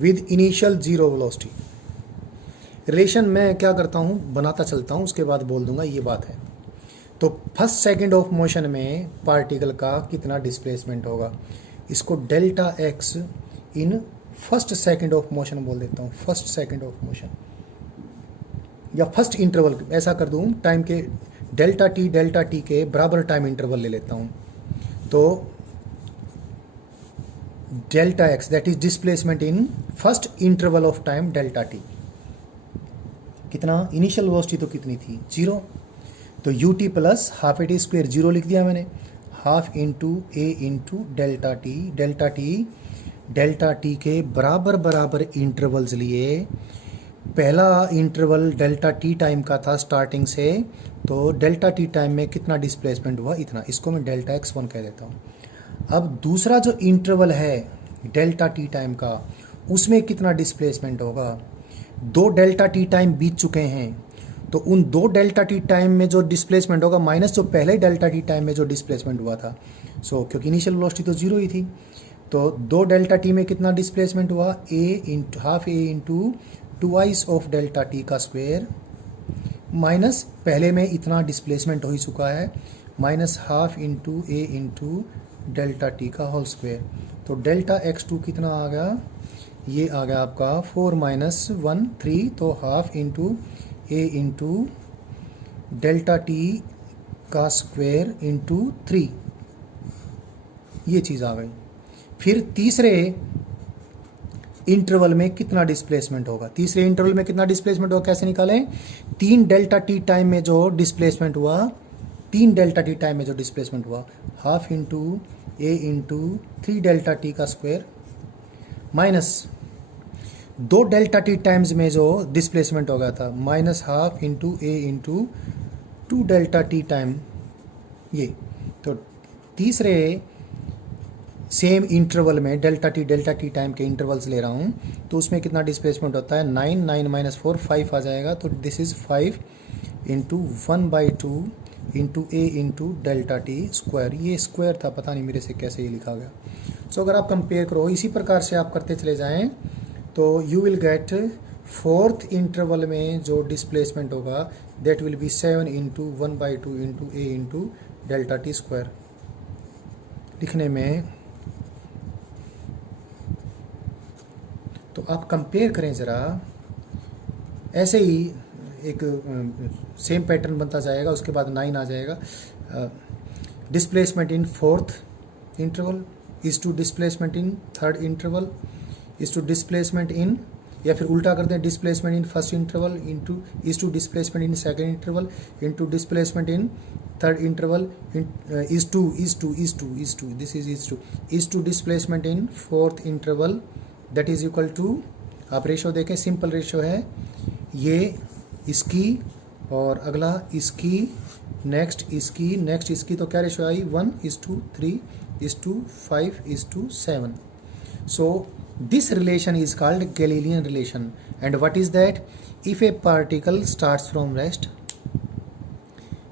with initial zero velocity. Relation मैं क्या करता हूँ, बनाता चलता हूँ, उसके बाद बोल दूंगा ये बात है। तो फर्स्ट सेकंड ऑफ मोशन में पार्टिकल का कितना डिस्प्लेसमेंट होगा, इसको delta x in first second of motion बोल देता हूँ, फर्स्ट सेकंड ऑफ मोशन या फर्स्ट इंटरवल, ऐसा कर दूँ टाइम के डेल्टा टी के बराबर टाइम इंटरवल ले लेता हूँ। तो delta x that is displacement in first interval of time delta T, कितना इनिशियल वेलोसिटी तो कितनी थी 0, तो you t plus half a t square 0 लिख दिया मैंने, half into a into delta T के बराबर इंटरवल्स लिए। पहला इंटरवल डेल्टा टी टाइम का था स्टार्टिंग से, तो डेल्टा टी टाइम में कितना डिस्प्लेसमेंट हुआ इतना, इसको मैं डेल्टा एक्स 1 कह देता हूँ। अब दूसरा जो इंटरवल है डेल्टा टी टाइम का, उसमें कितना डिस्प्लेसमेंट होगा, 2 डेल्टा टी टाइम बीत चुके हैं, तो उन 2 डेल्टा टी टाइम में जो डिस्प्लेसमेंट होगा माइनस जो पहले डेल्टा टी टाइम में जो डिस्प्लेसमेंट हुआ था। क्योंकि इनिशियल वेलोसिटी तो 0 ही थी, तो 2 डेल्टा टी में कितना डिस्प्लेसमेंट हुआ, a into half a into twice of delta t का स्क्वायर, माइनस पहले में इतना डिस्प्लेसमेंट हो ही चुका है, minus half into a into delta t का होल स्क्वायर। तो डेल्टा एक्स 2 कितना आ गया, ये आ गया आपका 4 माइनस 1 3, तो half into a into delta t का स्क्वायर इंटू 3, ये चीज़ आ गई। फिर तीसरे इंटरवल में कितना डिस्प्लेसमेंट होगा, तीसरे इंटरवल में कितना डिस्प्लेसमेंट होगा कैसे निकालें, 3 डेल्टा टी टाइम में जो डिस्प्लेसमेंट हुआ, 3 डेल्टा टी टाइम में जो डिस्प्लेसमेंट हुआ, half into a into 3 delta t का square, minus 2 delta T times में जो डिस्प्लेसमेंट हो गया था, minus half into a into 2 delta T time. ये तो तीसरे सेम इंटरवल में डेल्टा टी टाइम के इंटरवल्स ले रहा हूँ, तो उसमें कितना डिस्प्लेसमेंट होता है, 9 माइनस 4 5 आ जाएगा, तो this is 5 into 1/2 into a into delta T square. ये स्क्वायर था, पता नहीं मेरे से कैसे ये लिखा गया। अगर आप कंपेयर करो इसी प्रकार से आप करते चले जाएं तो you will get fourth interval में जो डिस्प्लेसमेंट होगा that will be 7 into 1/2 into a into delta T square. लिखने में तो आप कंपेयर करें ज़रा, ऐसे ही एक सेम पैटर्न बनता जाएगा, उसके बाद 9 आ जाएगा। Displacement in fourth interval is to displacement in third interval is to displacement in, या फिर उल्टा करते हैं, displacement in first interval into is to displacement in second interval into displacement in third interval is to displacement in fourth interval that is equal to, आप रेशो देखें, सिंपल रेशो है ये, इसकी और अगला इसकी, नेक्स्ट इसकी, तो क्या ratio I 1:3:5:7. So this relation is called Galilean relation. And what is that? If a particle starts from rest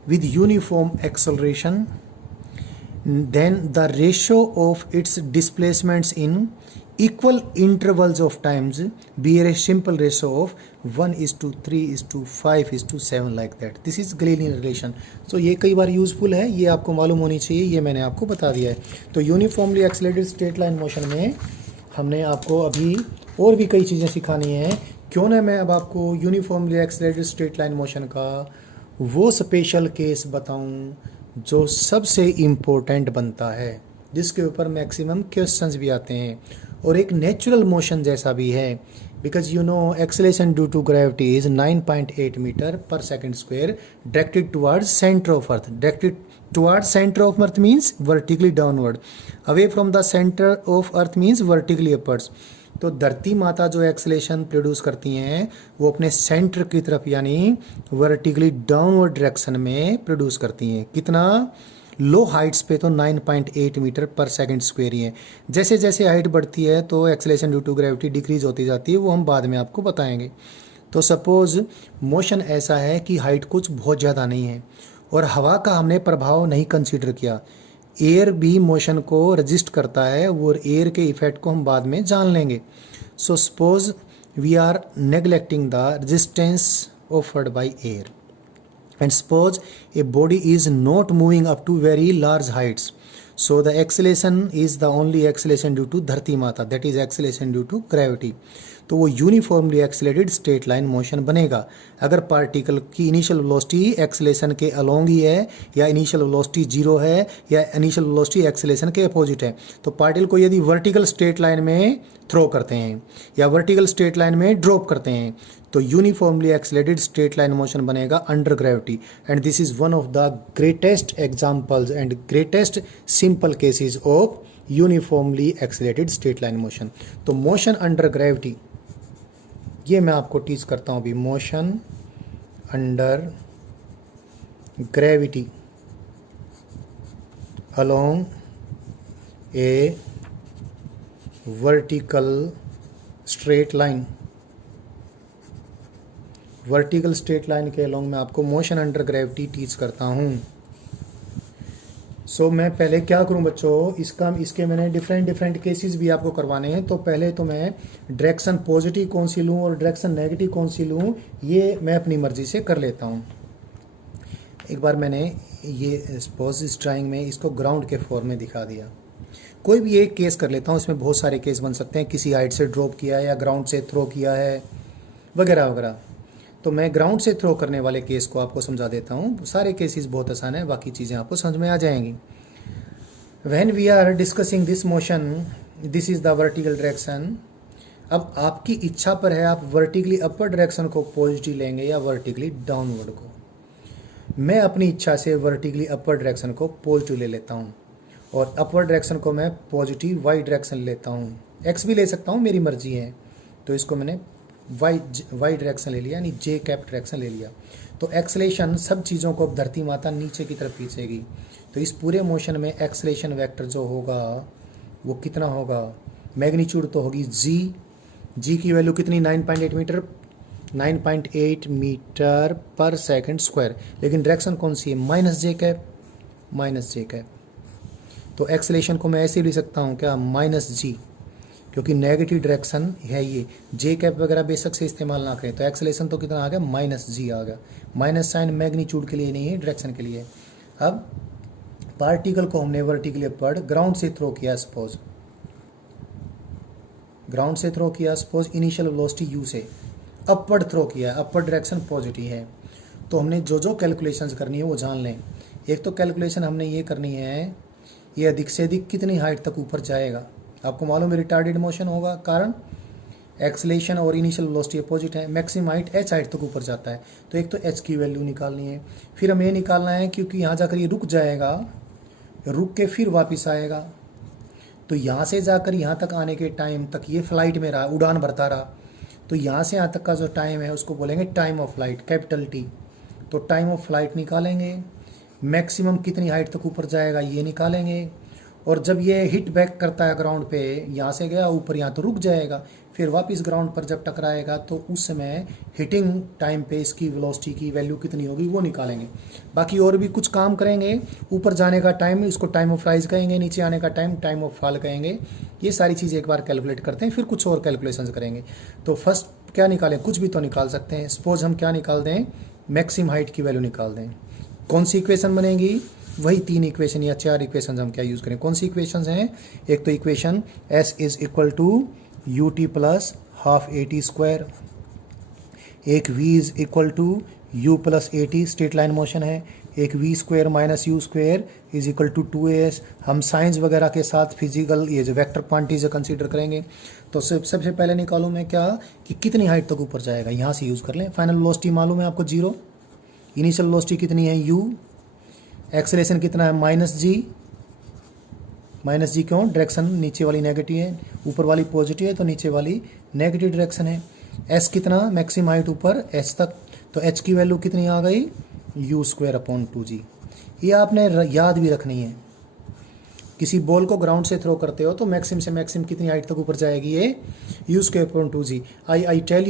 with uniform acceleration, then the ratio of its displacements in equal intervals of times be a simple ratio of 1:3:5:7 like that. This is Galilean relation. So ये कई बार यूजफुल है, ये आपको मालूम होनी चाहिए, ये मैंने आपको बता दिया है. तो uniformly accelerated straight line motion में हमने आपको अभी और भी कई चीज़ें सिखानी हैं. क्यों ना मैं अब आपको uniformly accelerated straight line motion का वो स्पेशल केस बताऊं जो सबसे इम्पोर्टेंट बनता है, जिसके ऊपर मैक्सिमम क्वेश्चंस भी आते हैं और एक नेचुरल मोशन जैसा भी है. Because you know acceleration due to gravity is 9.8 metre पर second square directed towards centre of earth. Directed towards centre of earth means vertically downward, away from the centre of earth means vertically upwards. तो धरती माता जो एक्सेलेरेशन प्रोड्यूस करती हैं वो अपने सेंटर की तरफ यानी वर्टिकली डाउनवर्ड डायरेक्शन में प्रोड्यूस करती हैं. कितना? लो हाइट्स पे तो 9.8 मीटर पर सेकंड स्क्वायर ही है. जैसे जैसे हाइट बढ़ती है तो acceleration due to gravity decrease होती जाती है, वो हम बाद में आपको बताएंगे. तो सपोज मोशन ऐसा है कि हाइट कुछ बहुत ज़्यादा नहीं है और हवा का हमने प्रभाव नहीं कंसीडर किया. एयर भी मोशन को रजिस्ट करता है, वो एयर के इफेक्ट को हम बाद में जान लेंगे. So suppose we are neglecting the resistance offered by air and suppose a body is not moving up to very large heights, so the acceleration is the only acceleration due to धरती माता, that is acceleration due to gravity. तो वो uniformly accelerated straight line motion बनेगा अगर पार्टिकल की इनिशियल वेलोसिटी एक्सेलेरेशन के अलोंग ही है, या इनिशियल वेलोसिटी जीरो है, या इनिशियल वेलोसिटी एक्सेलेरेशन के अपोजिट है. तो पार्टिकल को यदि वर्टिकल स्ट्रेट लाइन में थ्रो करते हैं या वर्टिकल स्ट्रेट लाइन में ड्रॉप करते हैं तो uniformly accelerated straight line motion बनेगा under gravity. And this is one of the greatest examples and greatest simple cases of uniformly accelerated straight line motion. तो मोशन अंडर ग्रेविटी ये मैं आपको टीच करता हूँ अभी. Motion under gravity along a vertical straight line. Vertical straight line के अलोंग मैं आपको मोशन अंडर ग्रेविटी टीच करता हूँ. सो मैं पहले क्या करूं बच्चों, इसके मैंने डिफरेंट केसेस भी आपको करवाने हैं. तो पहले तो मैं डायरेक्शन पॉजिटिव कौन सी लूं और डायरेक्शन नेगेटिव कौन सी लूं ये मैं अपनी मर्जी से कर लेता हूं. एक बार मैंने ये सपोज इस ड्राइंग में इसको ग्राउंड के फॉर्म में दिखा दिया. कोई भी एक केस कर लेता हूँ, इसमें बहुत सारे केस बन सकते हैं. किसी हाइट से ड्रॉप किया है या ग्राउंड से थ्रो किया है वगैरह वगैरह. तो मैं ग्राउंड से थ्रो करने वाले केस को आपको समझा देता हूँ. सारे केसेस बहुत आसान है, बाकी चीज़ें आपको समझ में आ जाएंगी. When we are discussing this motion, this is the vertical direction. अब आपकी इच्छा पर है, आप वर्टिकली अपवर्ड डायरेक्शन को पॉजिटिव लेंगे या वर्टिकली डाउनवर्ड को. मैं अपनी इच्छा से वर्टिकली अपवर्ड डायरेक्शन को पॉजिटिव ले लेता हूँ और अपवर्ड डायरेक्शन को मैं पॉजिटिव वाई डायरेक्शन लेता हूँ. एक्स भी ले सकता हूँ, मेरी मर्जी है. तो इसको मैंने वाई डायरेक्शन ले लिया, यानी जे कैप डायरेक्शन ले लिया. तो एक्सेलेरेशन सब चीज़ों को अब धरती माता नीचे की तरफ खींचेगी. तो इस पूरे मोशन में एक्सेलेरेशन वेक्टर जो होगा वो कितना होगा, मैग्नीट्यूड तो होगी जी की वैल्यू कितनी 9.8 metre 9.8 metre per second square. लेकिन डायरेक्शन कौन सी है, माइनस जे कैप. तो एक्सेलेरेशन को मैं ऐसे लिख सकता हूँ क्या, माइनस जी, क्योंकि नेगेटिव डायरेक्शन है ये. जे कैप वगैरह बेशक से इस्तेमाल ना करें. तो एक्सेलेरेशन तो कितना आ गया, माइनस जी आ गया. माइनस साइन मैग्नीट्यूड के लिए नहीं है, डायरेक्शन के लिए. अब पार्टिकल को हमने वर्टिकली अपवर्ड ग्राउंड से थ्रो किया. सपोज इनिशियल वेलोसिटी यू से अपवर्ड थ्रो किया. अपवर्ड डायरेक्शन पॉजिटिव है. तो हमने जो कैलकुलेशंस करनी है वो जान लें. एक तो कैलकुलेशन हमने ये करनी है, ये अधिक से अधिक कितनी हाइट तक ऊपर जाएगा. आपको मालूम है रिटार्डेड मोशन होगा, कारण एक्सेलेरेशन और इनिशियल वेलोसिटी अपोजिट है. मैक्सिमम हाइट एच हाइट तक ऊपर जाता है. तो एक तो एच की वैल्यू निकालनी है. फिर हमें ये निकालना है क्योंकि यहाँ जाकर ये रुक जाएगा, रुक के फिर वापस आएगा. तो यहाँ से जाकर यहाँ तक आने के टाइम तक ये फ्लाइट में रहा, उड़ान भरता रहा. तो यहाँ से यहाँ तक का जो टाइम है उसको बोलेंगे time of flight, capital T. तो टाइम ऑफ फ्लाइट निकालेंगे. मैक्सिमम कितनी हाइट तक ऊपर जाएगा ये निकालेंगे. और जब ये हिट बैक करता है ग्राउंड पे, यहाँ से गया ऊपर, यहाँ तो रुक जाएगा. फिर वापस ग्राउंड पर जब टकराएगा तो उस समय हिटिंग टाइम पे इसकी वेलोसिटी की वैल्यू कितनी होगी वो निकालेंगे। बाकी और भी कुछ काम करेंगे। ऊपर जाने का टाइम इसको टाइम ऑफ राइज कहेंगे, नीचे आने का टाइम टाइम ऑफ फॉल कहेंगे। ये सारी चीज़ें एक बार कैलकुलेट करते हैं, फिर कुछ और कैलकुलेशंस करेंगे। तो फर्स्ट क्या निकालें, कुछ भी तो निकाल सकते हैं। सपोज हम क्या निकाल दें, मैक्सिमम हाइट की वैल्यू निकाल दें। कौन सी इक्वेशन बनेगी, वही 3 इक्वेशन या 4 इक्वेशन हम क्या यूज़ करें। कौन सी इक्वेशन हैं, एक तो equation s is equal to u t plus half a t square, एक v is equal to u plus a t straight line motion है, एक v square minus u square is equal to 2as। हम साइंस वगैरह के साथ फिजिकल ये जो वेक्टर क्वांटिटीज कंसीडर करेंगे। तो सबसे पहले निकालूँ मैं क्या कि कितनी हाइट तक ऊपर जाएगा, यहाँ से यूज़ कर लें। फाइनल वेलोसिटी मालूम है आपको 0, इनिशियल वेलोसिटी कितनी है u, एक्सेलरेशन कितना है माइनस जी क्यों, डायरेक्शन नीचे वाली नेगेटिव है, ऊपर वाली पॉजिटिव है तो नीचे वाली नेगेटिव डायरेक्शन है। s कितना, मैक्सिमम हाइट ऊपर h तक, तो h की वैल्यू कितनी आ गई u स्क्वायर अपॉन 2g। ये आपने याद भी रखनी है। किसी बॉल को ग्राउंड से थ्रो करते हो तो मैक्सिमम से मैक्सिमम कितनी हाइट तक ऊपर जाएगी, ये u square upon 2g। I tell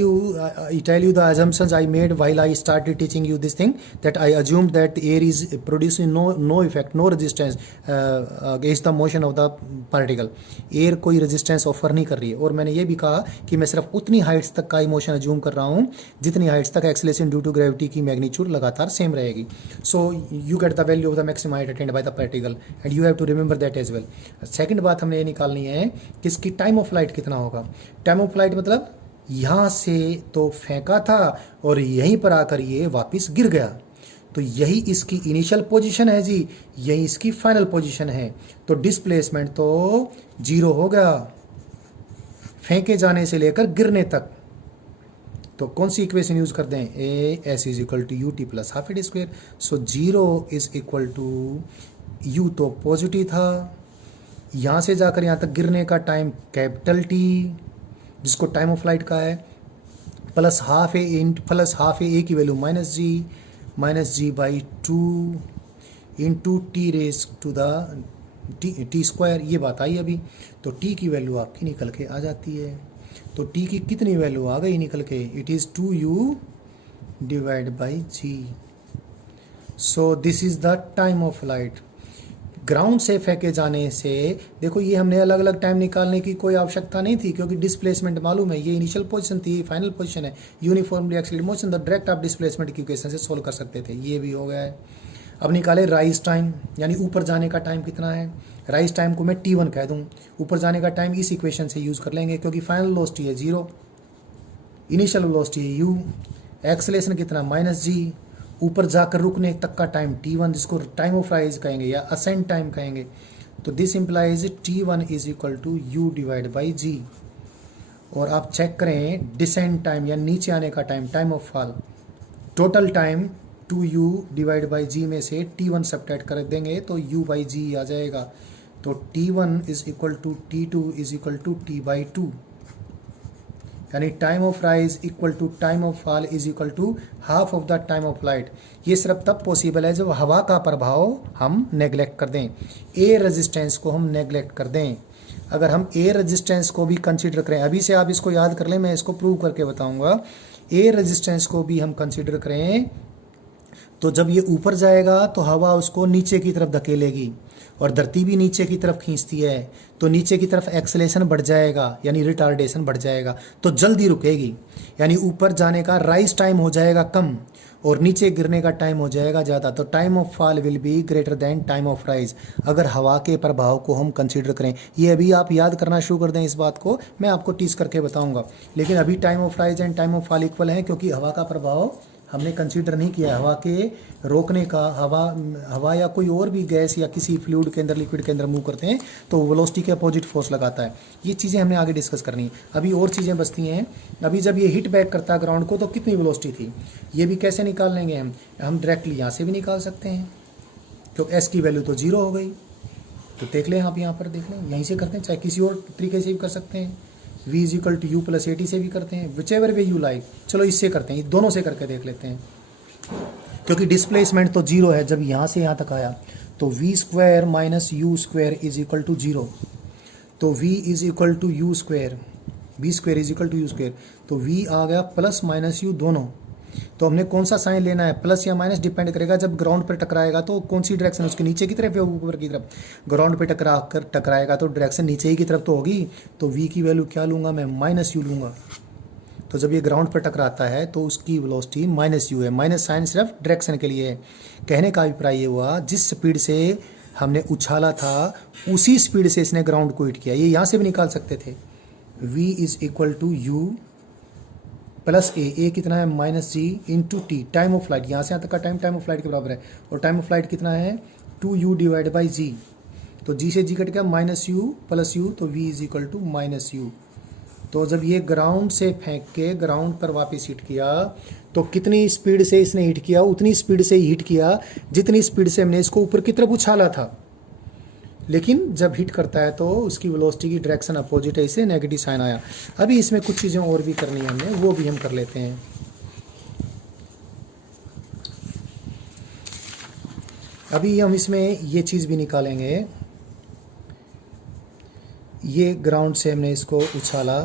you the assumptions I made while I started teaching you this thing, that I assumed that air is producing no effect, no resistance against the motion of the particle। Air कोई रेजिस्टेंस ऑफर नहीं कर रही है। और मैंने ये भी कहा कि मैं सिर्फ उतनी हाइट्स तक का इमोशन अज्यूम कर रहा हूँ जितनी हाइट्स तक एक्सेलरेशन ड्यू टू ग्रेविटी की मैग्नीट्यूड लगातार सेम रहेगी। So you get the value of the maximum height attained by the particle and you have to remember that as well. Second बात हमने ये निकालनी है कि इसकी टाइम ऑफ फ्लाइट कितना होगा। टाइम ऑफ फ्लाइट मतलब यहाँ से तो फेंका था और यहीं पर आकर ये वापस गिर गया, तो यही इसकी इनिशियल पोजीशन है जी, यही इसकी फाइनल पोजीशन है। तो डिस्प्लेसमेंट तो 0 हो गया फेंके जाने से लेकर गिरने तक। तो कौन सी इक्वेशन यूज कर दें, a s is equal to u t plus half a t square. So 0 is equal to u तो पॉजिटिव था, यहाँ से जाकर यहाँ तक गिरने का टाइम कैपिटल टी जिसको टाइम ऑफ फ्लाइट का है, प्लस हाफ ए की value minus g by 2 into t raise to the t square. ये बात आई अभी। तो टी की वैल्यू आपकी निकल के आ जाती है। तो टी की कितनी वैल्यू आ गई निकल के, it is 2u divide by g. So this is the time of flight. Ground से फेंके जाने से देखो ये हमने अलग अलग टाइम निकालने की कोई आवश्यकता नहीं थी क्योंकि डिस्प्लेसमेंट मालूम है, ये इनिशियल पोजीशन थी, फाइनल पोजीशन है। Uniformly accelerated motion, the direct आप डिस्प्लेसमेंट की इक्वेशन से सोल्व कर सकते थे। ये भी हो गया है। अब निकाले राइज टाइम, यानी ऊपर जाने का टाइम कितना है। राइज टाइम को मैं T1 कह दूं, ऊपर जाने का टाइम इस इक्वेशन से यूज़ कर लेंगे क्योंकि फाइनल वेलोसिटी है 0, इनिशियल वेलोसिटी है u, एक्सेलरेशन कितना -g, ऊपर जाकर रुकने तक का टाइम T1 जिसको टाइम ऑफ राइज कहेंगे या असेंट टाइम कहेंगे। तो this implies T1 is equal to u divide by g। और आप चेक करें डिसेंट टाइम या नीचे आने का time, time of fall, total time 2u divide by g में से T1 सब्ट्रैक्ट कर देंगे तो u बाई g आ जाएगा। तो T1 is equal to T2 is equal to T by 2, यानी time of rise equal to time of fall is equal to half of the time of light. ये सिर्फ तब पॉसिबल है जब हवा का प्रभाव हम नेग्लेक्ट कर दें, एयर रेजिस्टेंस को हम नेग्लेक्ट कर दें। अगर हम एयर रेजिस्टेंस को भी कंसीडर करें, अभी से आप इसको याद कर लें, मैं इसको प्रूव करके बताऊंगा। एयर रेजिस्टेंस को भी हम कंसीडर करें तो जब ये ऊपर जाएगा तो हवा उसको नीचे की तरफ धकेलेगी और धरती भी नीचे की तरफ खींचती है, तो नीचे की तरफ एक्सेलेरेशन बढ़ जाएगा यानी रिटार्डेशन बढ़ जाएगा, तो जल्दी रुकेगी, यानी ऊपर जाने का राइज टाइम हो जाएगा कम और नीचे गिरने का टाइम हो जाएगा ज़्यादा। तो time of fall will be greater than time of rise अगर हवा के प्रभाव को हम कंसीडर करें। ये अभी आप याद करना शुरू कर दें, इस बात को मैं आपको टीच करके बताऊंगा। लेकिन अभी time of rise and time of fall equal है क्योंकि हवा का प्रभाव हमने कंसीडर नहीं किया। हवा के रोकने का, हवा या कोई और भी गैस या किसी फ्लूइड के अंदर, लिक्विड के अंदर मूव करते हैं तो वेलोसिटी के अपोजिट फोर्स लगाता है। ये चीज़ें हमने आगे डिस्कस करनी है। अभी और चीज़ें बचती हैं। अभी जब ये हिट बैक करता है ग्राउंड को तो कितनी वेलोसिटी थी, ये भी कैसे निकाल लेंगे हम डायरेक्टली यहाँ से भी निकाल सकते हैं क्योंकि एस की वैल्यू तो 0 हो गई। तो देख लें, आप यहाँ पर देख लें, यहीं से करते हैं, चाहे किसी और तरीके से भी कर सकते हैं, v is equal to u plus a t से भी करते हैं, whichever way you like. चलो इससे करते हैं, दोनों से करके देख लेते हैं क्योंकि डिस्प्लेसमेंट तो 0 है। जब यहाँ से यहाँ तक आया तो v square minus u square is equal to 0। तो v is equal to u square b square is equal to u square, तो वी आ गया प्लस माइनस यू दोनों। तो हमने कौन सा साइन लेना है, प्लस या माइनस डिपेंड करेगा, जब ग्राउंड पर टकराएगा तो कौन सी डायरेक्शन, उसके नीचे की तरफ या ऊपर की तरफ। ग्राउंड पे टकराएगा तो डायरेक्शन नीचे ही की तरफ तो होगी, तो वी की वैल्यू क्या लूँगा मैं, माइनस यू लूँगा। तो जब ये ग्राउंड पर टकराता है तो उसकी वेलोसिटी माइनस यू है। माइनस साइन सिर्फ डायरेक्शन के लिए है। कहने का अभिप्राय ये हुआ, जिस स्पीड से हमने उछाला था उसी स्पीड से इसने ग्राउंड को हिट किया। ये यहाँ से भी निकाल सकते थे, v is equal to u plus a कितना है, minus g into t, time of flight, यहाँ से यहाँ तक का टाइम ऑफ फ्लाइट के बराबर है, और टाइम ऑफ फ्लाइट कितना है 2u डिवाइड बाई जी, तो जी से जी कट गया, माइनस यू प्लस यू, तो v is equal to minus u. तो जब ये ग्राउंड से फेंक के ग्राउंड पर वापस हिट किया तो कितनी स्पीड से इसने हिट किया, उतनी स्पीड से ही हिट किया जितनी स्पीड से हमने इसको ऊपर की तरफ उछाला था। लेकिन जब हिट करता है तो उसकी वेलोसिटी की डायरेक्शन अपोजिट है, इसे नेगेटिव साइन आया। अभी इसमें कुछ चीज़ें और भी करनी है हमने, वो भी हम कर लेते हैं। अभी हम इसमें ये चीज़ भी निकालेंगे, ये ग्राउंड से हमने इसको उछाला,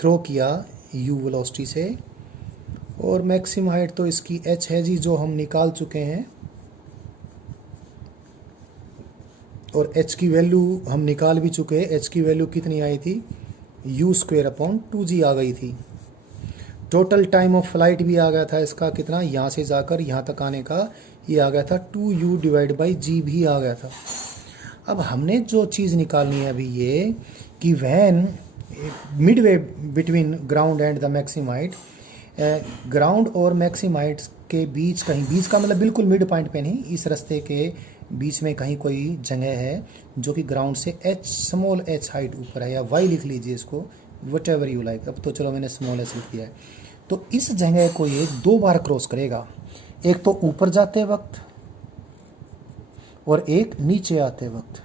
थ्रो किया u वेलोसिटी से, और मैक्सिमम हाइट तो इसकी h है जी, जो हम निकाल चुके हैं, और h की वैल्यू हम निकाल भी चुके हैं। h की वैल्यू कितनी आई थी, u स्क्वेयर अपॉन 2g आ गई थी। टोटल टाइम ऑफ फ्लाइट भी आ गया था इसका कितना, यहाँ से जाकर यहाँ तक आने का, ये आ गया था 2u डिवाइड बाई जी भी आ गया था। अब हमने जो चीज़ निकालनी है अभी ये कि when midway between ground and the maximum height, ground और मैक्सिमम हाइट के बीच, कहीं बीच का मतलब बिल्कुल मिड पॉइंट पे नहीं, इस रास्ते के बीच में कहीं कोई जगह है जो कि ग्राउंड से h स्मॉल h हाइट ऊपर है, या y लिख लीजिए इसको, वट एवर यू लाइक। अब तो चलो मैंने स्मॉल h लिख दिया है। तो इस जगह को ये 2 बार क्रॉस करेगा, एक तो ऊपर जाते वक्त और एक नीचे आते वक्त।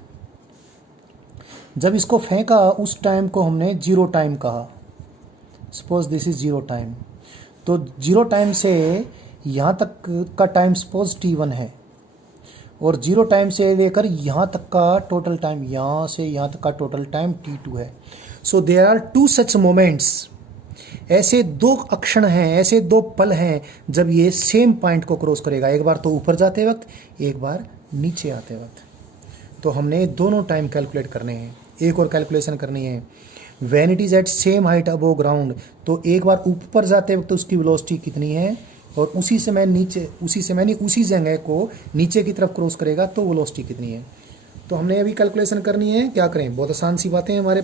जब इसको फेंका उस टाइम को हमने 0 टाइम कहा, सपोज दिस इज 0 टाइम, तो 0 टाइम से यहाँ तक का टाइम सपोज t1 है, और 0 टाइम से लेकर यहाँ तक का टोटल टाइम, यहाँ से यहाँ तक का टोटल टाइम t2 है। So there are 2 such moments, ऐसे 2 अक्षण हैं, ऐसे 2 पल हैं जब ये सेम पॉइंट को क्रॉस करेगा, एक बार तो ऊपर जाते वक्त, एक बार नीचे आते वक्त। तो हमने दोनों टाइम कैलकुलेट करने हैं। एक और कैलकुलेशन करनी है, when it is at same height above ground, तो एक बार ऊपर जाते वक्त उसकी वेलोसिटी कितनी है, और उसी समय नीचे, उसी जगह को नीचे की तरफ क्रॉस करेगा तो वेलोसिटी कितनी है। तो हमने अभी कैलकुलेशन करनी है, क्या करें, बहुत आसान सी बातें हैं हमारे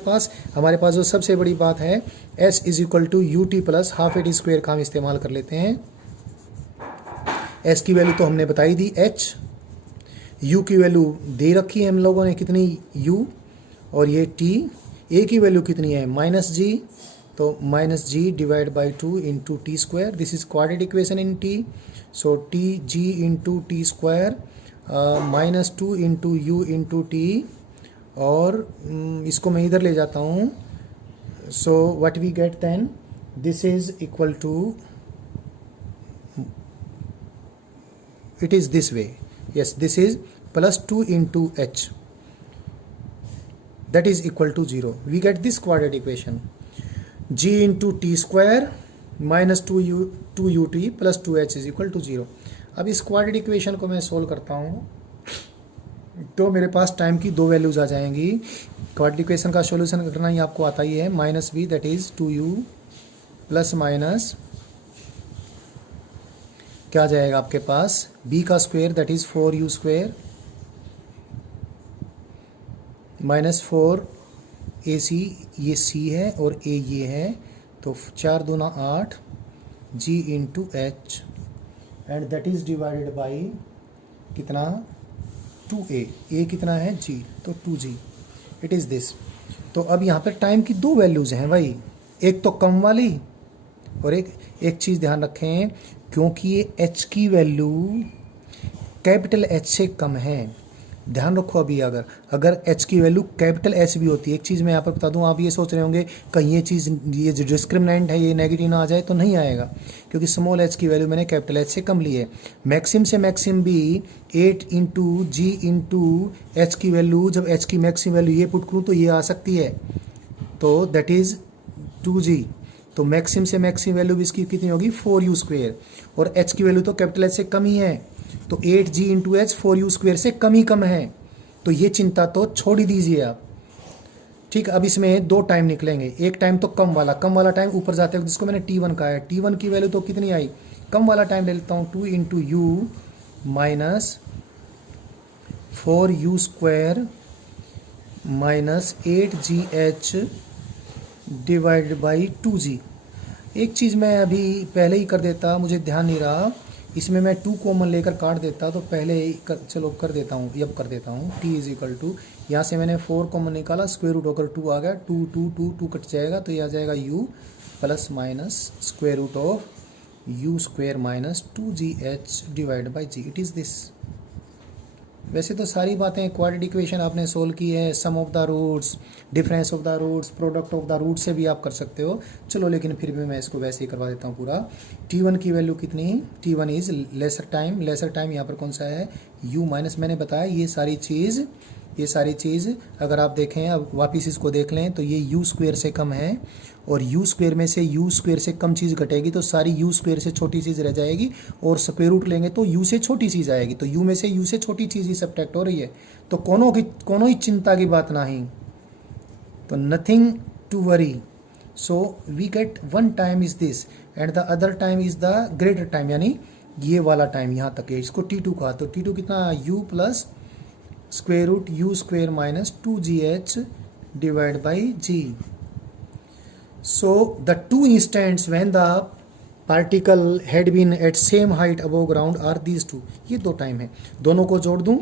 पास जो सबसे बड़ी बात है s is equal to u t plus half a t square का हम इस्तेमाल कर लेते हैं। s की वैल्यू तो हमने बताई दी h, u की वैल्यू दे रखी है हम लोगों ने कितनी u, और ये t, a की वैल्यू कितनी है माइनस जी, तो minus g divide by 2 into t square, this is quadratic equation in t, so t g into t square minus 2 into u into t, और इसको मैं इधर ले जाता हूँ, so what we get then, this is equal to, it is this way, yes, this is plus 2 into h, that is equal to 0. We get this quadratic equation, g into t square minus 2ut plus 2h is equal to 0. अब इस क्वाड्रेटिक इक्वेशन को मैं सोल्व करता हूँ तो मेरे पास टाइम की 2 वैल्यूज आ जाएंगी। क्वाड्रेटिक इक्वेशन का सॉल्यूशन करना ही आपको आता ही है, minus b that is 2u plus minus क्या जाएगा आपके पास, b का square that is 4u square minus 4ac, ये c है और a ये है, तो 4 दूना 8 g into H, and that is divided by कितना 2a, a कितना है g, तो 2g, इट इज़ दिस। तो अब यहाँ पर टाइम की 2 वैल्यूज़ हैं भाई, एक तो कम वाली, और एक चीज़ ध्यान रखें, क्योंकि ये h की वैल्यू कैपिटल H से कम है, ध्यान रखो। अभी अगर h की वैल्यू कैपिटल H भी होती है, एक चीज़ मैं यहाँ पर बता दूँ, आप ये सोच रहे होंगे कहीं ये जो डिस्क्रिमिनेंट है ये नेगेटिव ना आ जाए, तो नहीं आएगा, क्योंकि स्मॉल h की वैल्यू मैंने कैपिटल H से कम ली है। मैक्सिम से मैक्सिम भी 8 इंटू जी इंटू एच की वैल्यू, जब h की मैक्सिम वैल्यू ये पुट करूँ तो ये आ सकती है, तो दैट इज़ 2g, तो मैक्सिम से मैक्सिम वैल्यू भी इसकी कितनी होगी 4u², और h की वैल्यू तो कैपिटल H से कम ही है, तो 8g इंटू एच 4u² से कम ही कम है, तो ये चिंता तो छोड़ ही दीजिए आप। ठीक, अब इसमें दो टाइम निकलेंगे, एक टाइम तो कम वाला टाइम ऊपर जाते हुए जिसको मैंने t1 कहा है, t1 की वैल्यू तो कितनी आई, कम वाला टाइम ले लेता हूँ 2 into you minus 4u² minus 8gh divided by 2g। एक चीज़ मैं अभी पहले ही कर देता, मुझे ध्यान नहीं रहा, इसमें मैं 2 कॉमन लेकर काट देता, तो पहले ही चलो कर देता हूँ, अब कर देता हूँ। t इज इक्वल टू, यहाँ से मैंने 4 कॉमन निकाला, स्क्वायर रूट होकर 2 आ गया, 2 कट जाएगा, तो ये आ जाएगा u plus minus square root of u² minus 2gh divide by g, it is this. वैसे तो सारी बातें क्वाड्रेटिक इक्वेशन आपने सोल्व की है, sum of the roots, difference of the roots, product of the root से भी आप कर सकते हो, चलो लेकिन फिर भी मैं इसको वैसे ही करवा देता हूँ पूरा। t1 की वैल्यू कितनी है, t1 इज लेसर टाइम यहाँ पर कौन सा है u माइनस, मैंने बताया ये सारी चीज़ अगर आप देखें, अब वापस इसको देख लें, तो ये u² से कम है, और u² में से u² से कम चीज़ घटेगी तो सारी u² से छोटी चीज़ रह जाएगी, और स्क्वायर रूट लेंगे तो u से छोटी चीज़ आएगी, तो u में से u से छोटी चीज़ ही सब्ट्रैक्ट हो रही है, तो कोनो ही चिंता की बात नहीं, तो nothing to worry. So we get one time is this and the other time is the greater time, यानी ये वाला टाइम यहाँ तक है, इसको t2 कहा, तो t2 कितना u plus square root u² minus 2gh divide by g। So the two instants when the particle had been at same height above ground are these two, ये दो टाइम है, दोनों को जोड़ दूं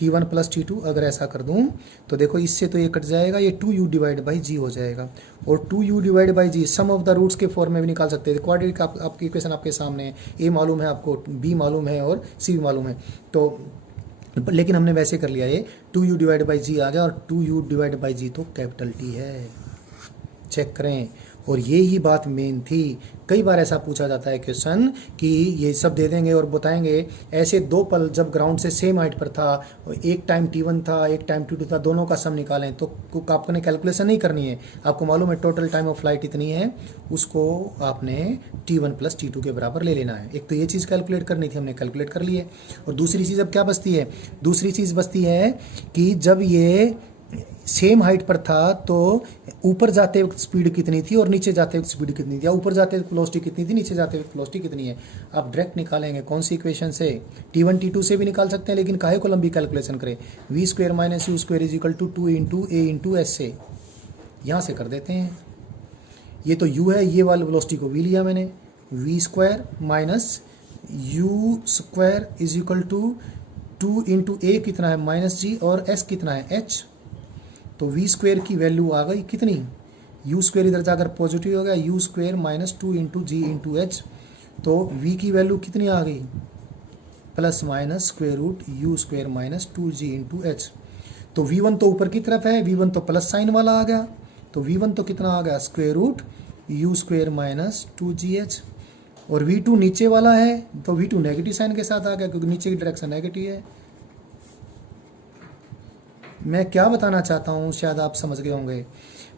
t1 प्लस t2, अगर ऐसा कर दूं तो देखो इससे तो ये कट जाएगा, ये 2u डिवाइड बाई जी हो जाएगा, और 2u divide by g sum of the roots के फॉर्म में भी निकाल सकते हैं। क्वाड्रेटिक आपकी इक्वेशन आपके सामने है, a मालूम है आपको, b मालूम है और c भी मालूम है, तो लेकिन हमने वैसे कर लिया, ये 2u डिवाइड बाई जी आ गया, और 2u डिवाइड बाई जी तो कैपिटल T है, चेक करें। और ये ही बात मेन थी, कई बार ऐसा पूछा जाता है क्वेश्चन कि ये सब दे देंगे और बताएंगे ऐसे दो पल जब ग्राउंड से सेम हाइट पर था, एक टाइम t1 था एक टाइम t2 था, दोनों का सम निकालें, तो आपने कैलकुलेशन नहीं करनी है, आपको मालूम है टोटल टाइम ऑफ फ्लाइट इतनी है, उसको आपने t1 प्लस t2 के बराबर ले लेना है। एक तो ये चीज़ कैलकुलेट करनी थी, हमने कैलकुलेट कर ली है, और दूसरी चीज़ अब क्या बचती है, दूसरी चीज़ बचती है कि जब ये सेम हाइट पर था तो ऊपर जाते वक्त स्पीड कितनी थी और नीचे जाते वक्त स्पीड कितनी थी, या ऊपर जाते वक्त वेलोसिटी कितनी थी, नीचे जाते वक्त वेलोसिटी कितनी है। आप डायरेक्ट निकालेंगे कौन सी इक्वेशन से, t1 t2 से भी निकाल सकते हैं, लेकिन काहे को लंबी कैलकुलेशन करें, v² minus u² is equal to 2 into a into s से, यहाँ से कर देते हैं। ये तो u है, ये वाली वेलोसिटी को v लिया मैंने, v² minus u² is equal to 2 into a कितना है माइनस g, और s कितना है h, तो v² की वैल्यू आ गई कितनी, u² इधर जाकर पॉजिटिव हो गया, u² minus 2 into g into h, तो v की वैल्यू कितनी आ गई, plus minus square root u² minus 2g into h. तो v1 तो ऊपर की तरफ है, v1 तो प्लस साइन वाला आ गया, तो v1 तो कितना आ गया square root u² minus 2gh, और v2 नीचे वाला है तो v2 नेगेटिव साइन के साथ आ गया, क्योंकि नीचे की डायरेक्शन नेगेटिव है। मैं क्या बताना चाहता हूँ शायद आप समझ गए होंगे,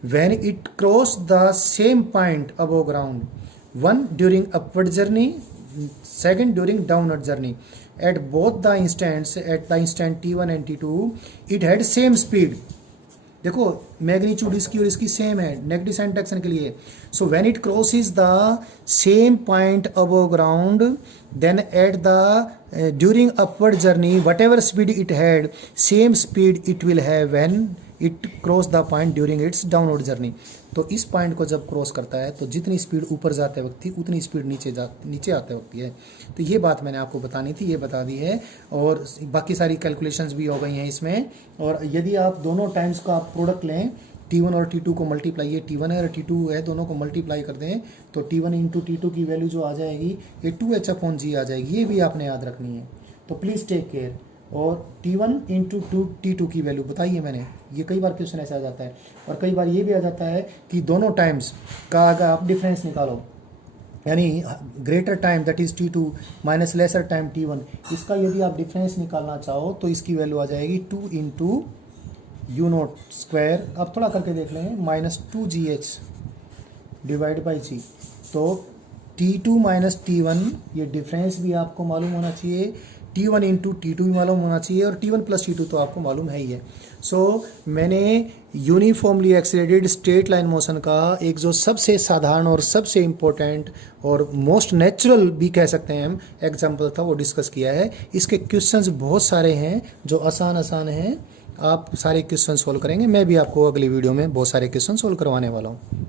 when it cross the same point above ground, one during upward journey, second during downward journey, at both the instants, at the instant t1 and t2 it had same speed. देखो मैग्नीट्यूड इसकी और इसकी सेम है नेगेटिव साइन डायरेक्शन के लिए, so when it crosses the same point above ground then at the during upward journey whatever speed it had, same speed it will have when it cross the point during its downward journey। तो इस पॉइंट को जब क्रॉस करता है तो जितनी स्पीड ऊपर जाते वक्त थी उतनी स्पीड नीचे आते वक्त है। तो ये बात मैंने आपको बतानी थी, ये बता दी है, और बाकी सारी कैलकुलेशंस भी हो गई हैं इसमें। और यदि आप दोनों टाइम्स का आप प्रोडक्ट लें, t1 और t2 को मल्टीप्लाई, ये t1 है और t2 है, दोनों को मल्टीप्लाई कर दें तो t1 इंटू t2 की वैल्यू जो आ जाएगी ये 2h/g आ जाएगी, ये भी आपने याद रखनी है, तो प्लीज़ टेक केयर। और t1 इंटू t2 की वैल्यू बताइए मैंने, ये कई बार क्वेश्चन ऐसा आ जाता है, और कई बार ये भी आ जाता है कि दोनों टाइम्स का अगर आप डिफरेंस निकालो, यानी greater time that is t2 minus lesser time t1, इसका यदि आप डिफरेंस निकालना चाहो तो इसकी वैल्यू आ जाएगी 2 इंटू u0 स्क्वायर, अब थोड़ा करके देख लेंगे, माइनस 2gh डिवाइड बाई सी। तो T2 माइनस T1 ये डिफरेंस भी आपको मालूम होना चाहिए, T1 इंटू T2 भी मालूम होना चाहिए, और T1 प्लस T2 तो आपको मालूम है ही है। सो मैंने uniformly accelerated straight line motion का एक जो सबसे साधारण और सबसे इम्पोर्टेंट और मोस्ट नेचुरल भी कह सकते हैं हम एग्जाम्पल था, वो डिस्कस किया है। इसके क्वेश्चंस बहुत सारे हैं जो आसान आसान हैं, आप सारे क्वेश्चन सोल्व करेंगे। मैं भी आपको अगली वीडियो में बहुत सारे क्वेश्चन सोल्व करवाने वाला हूँ।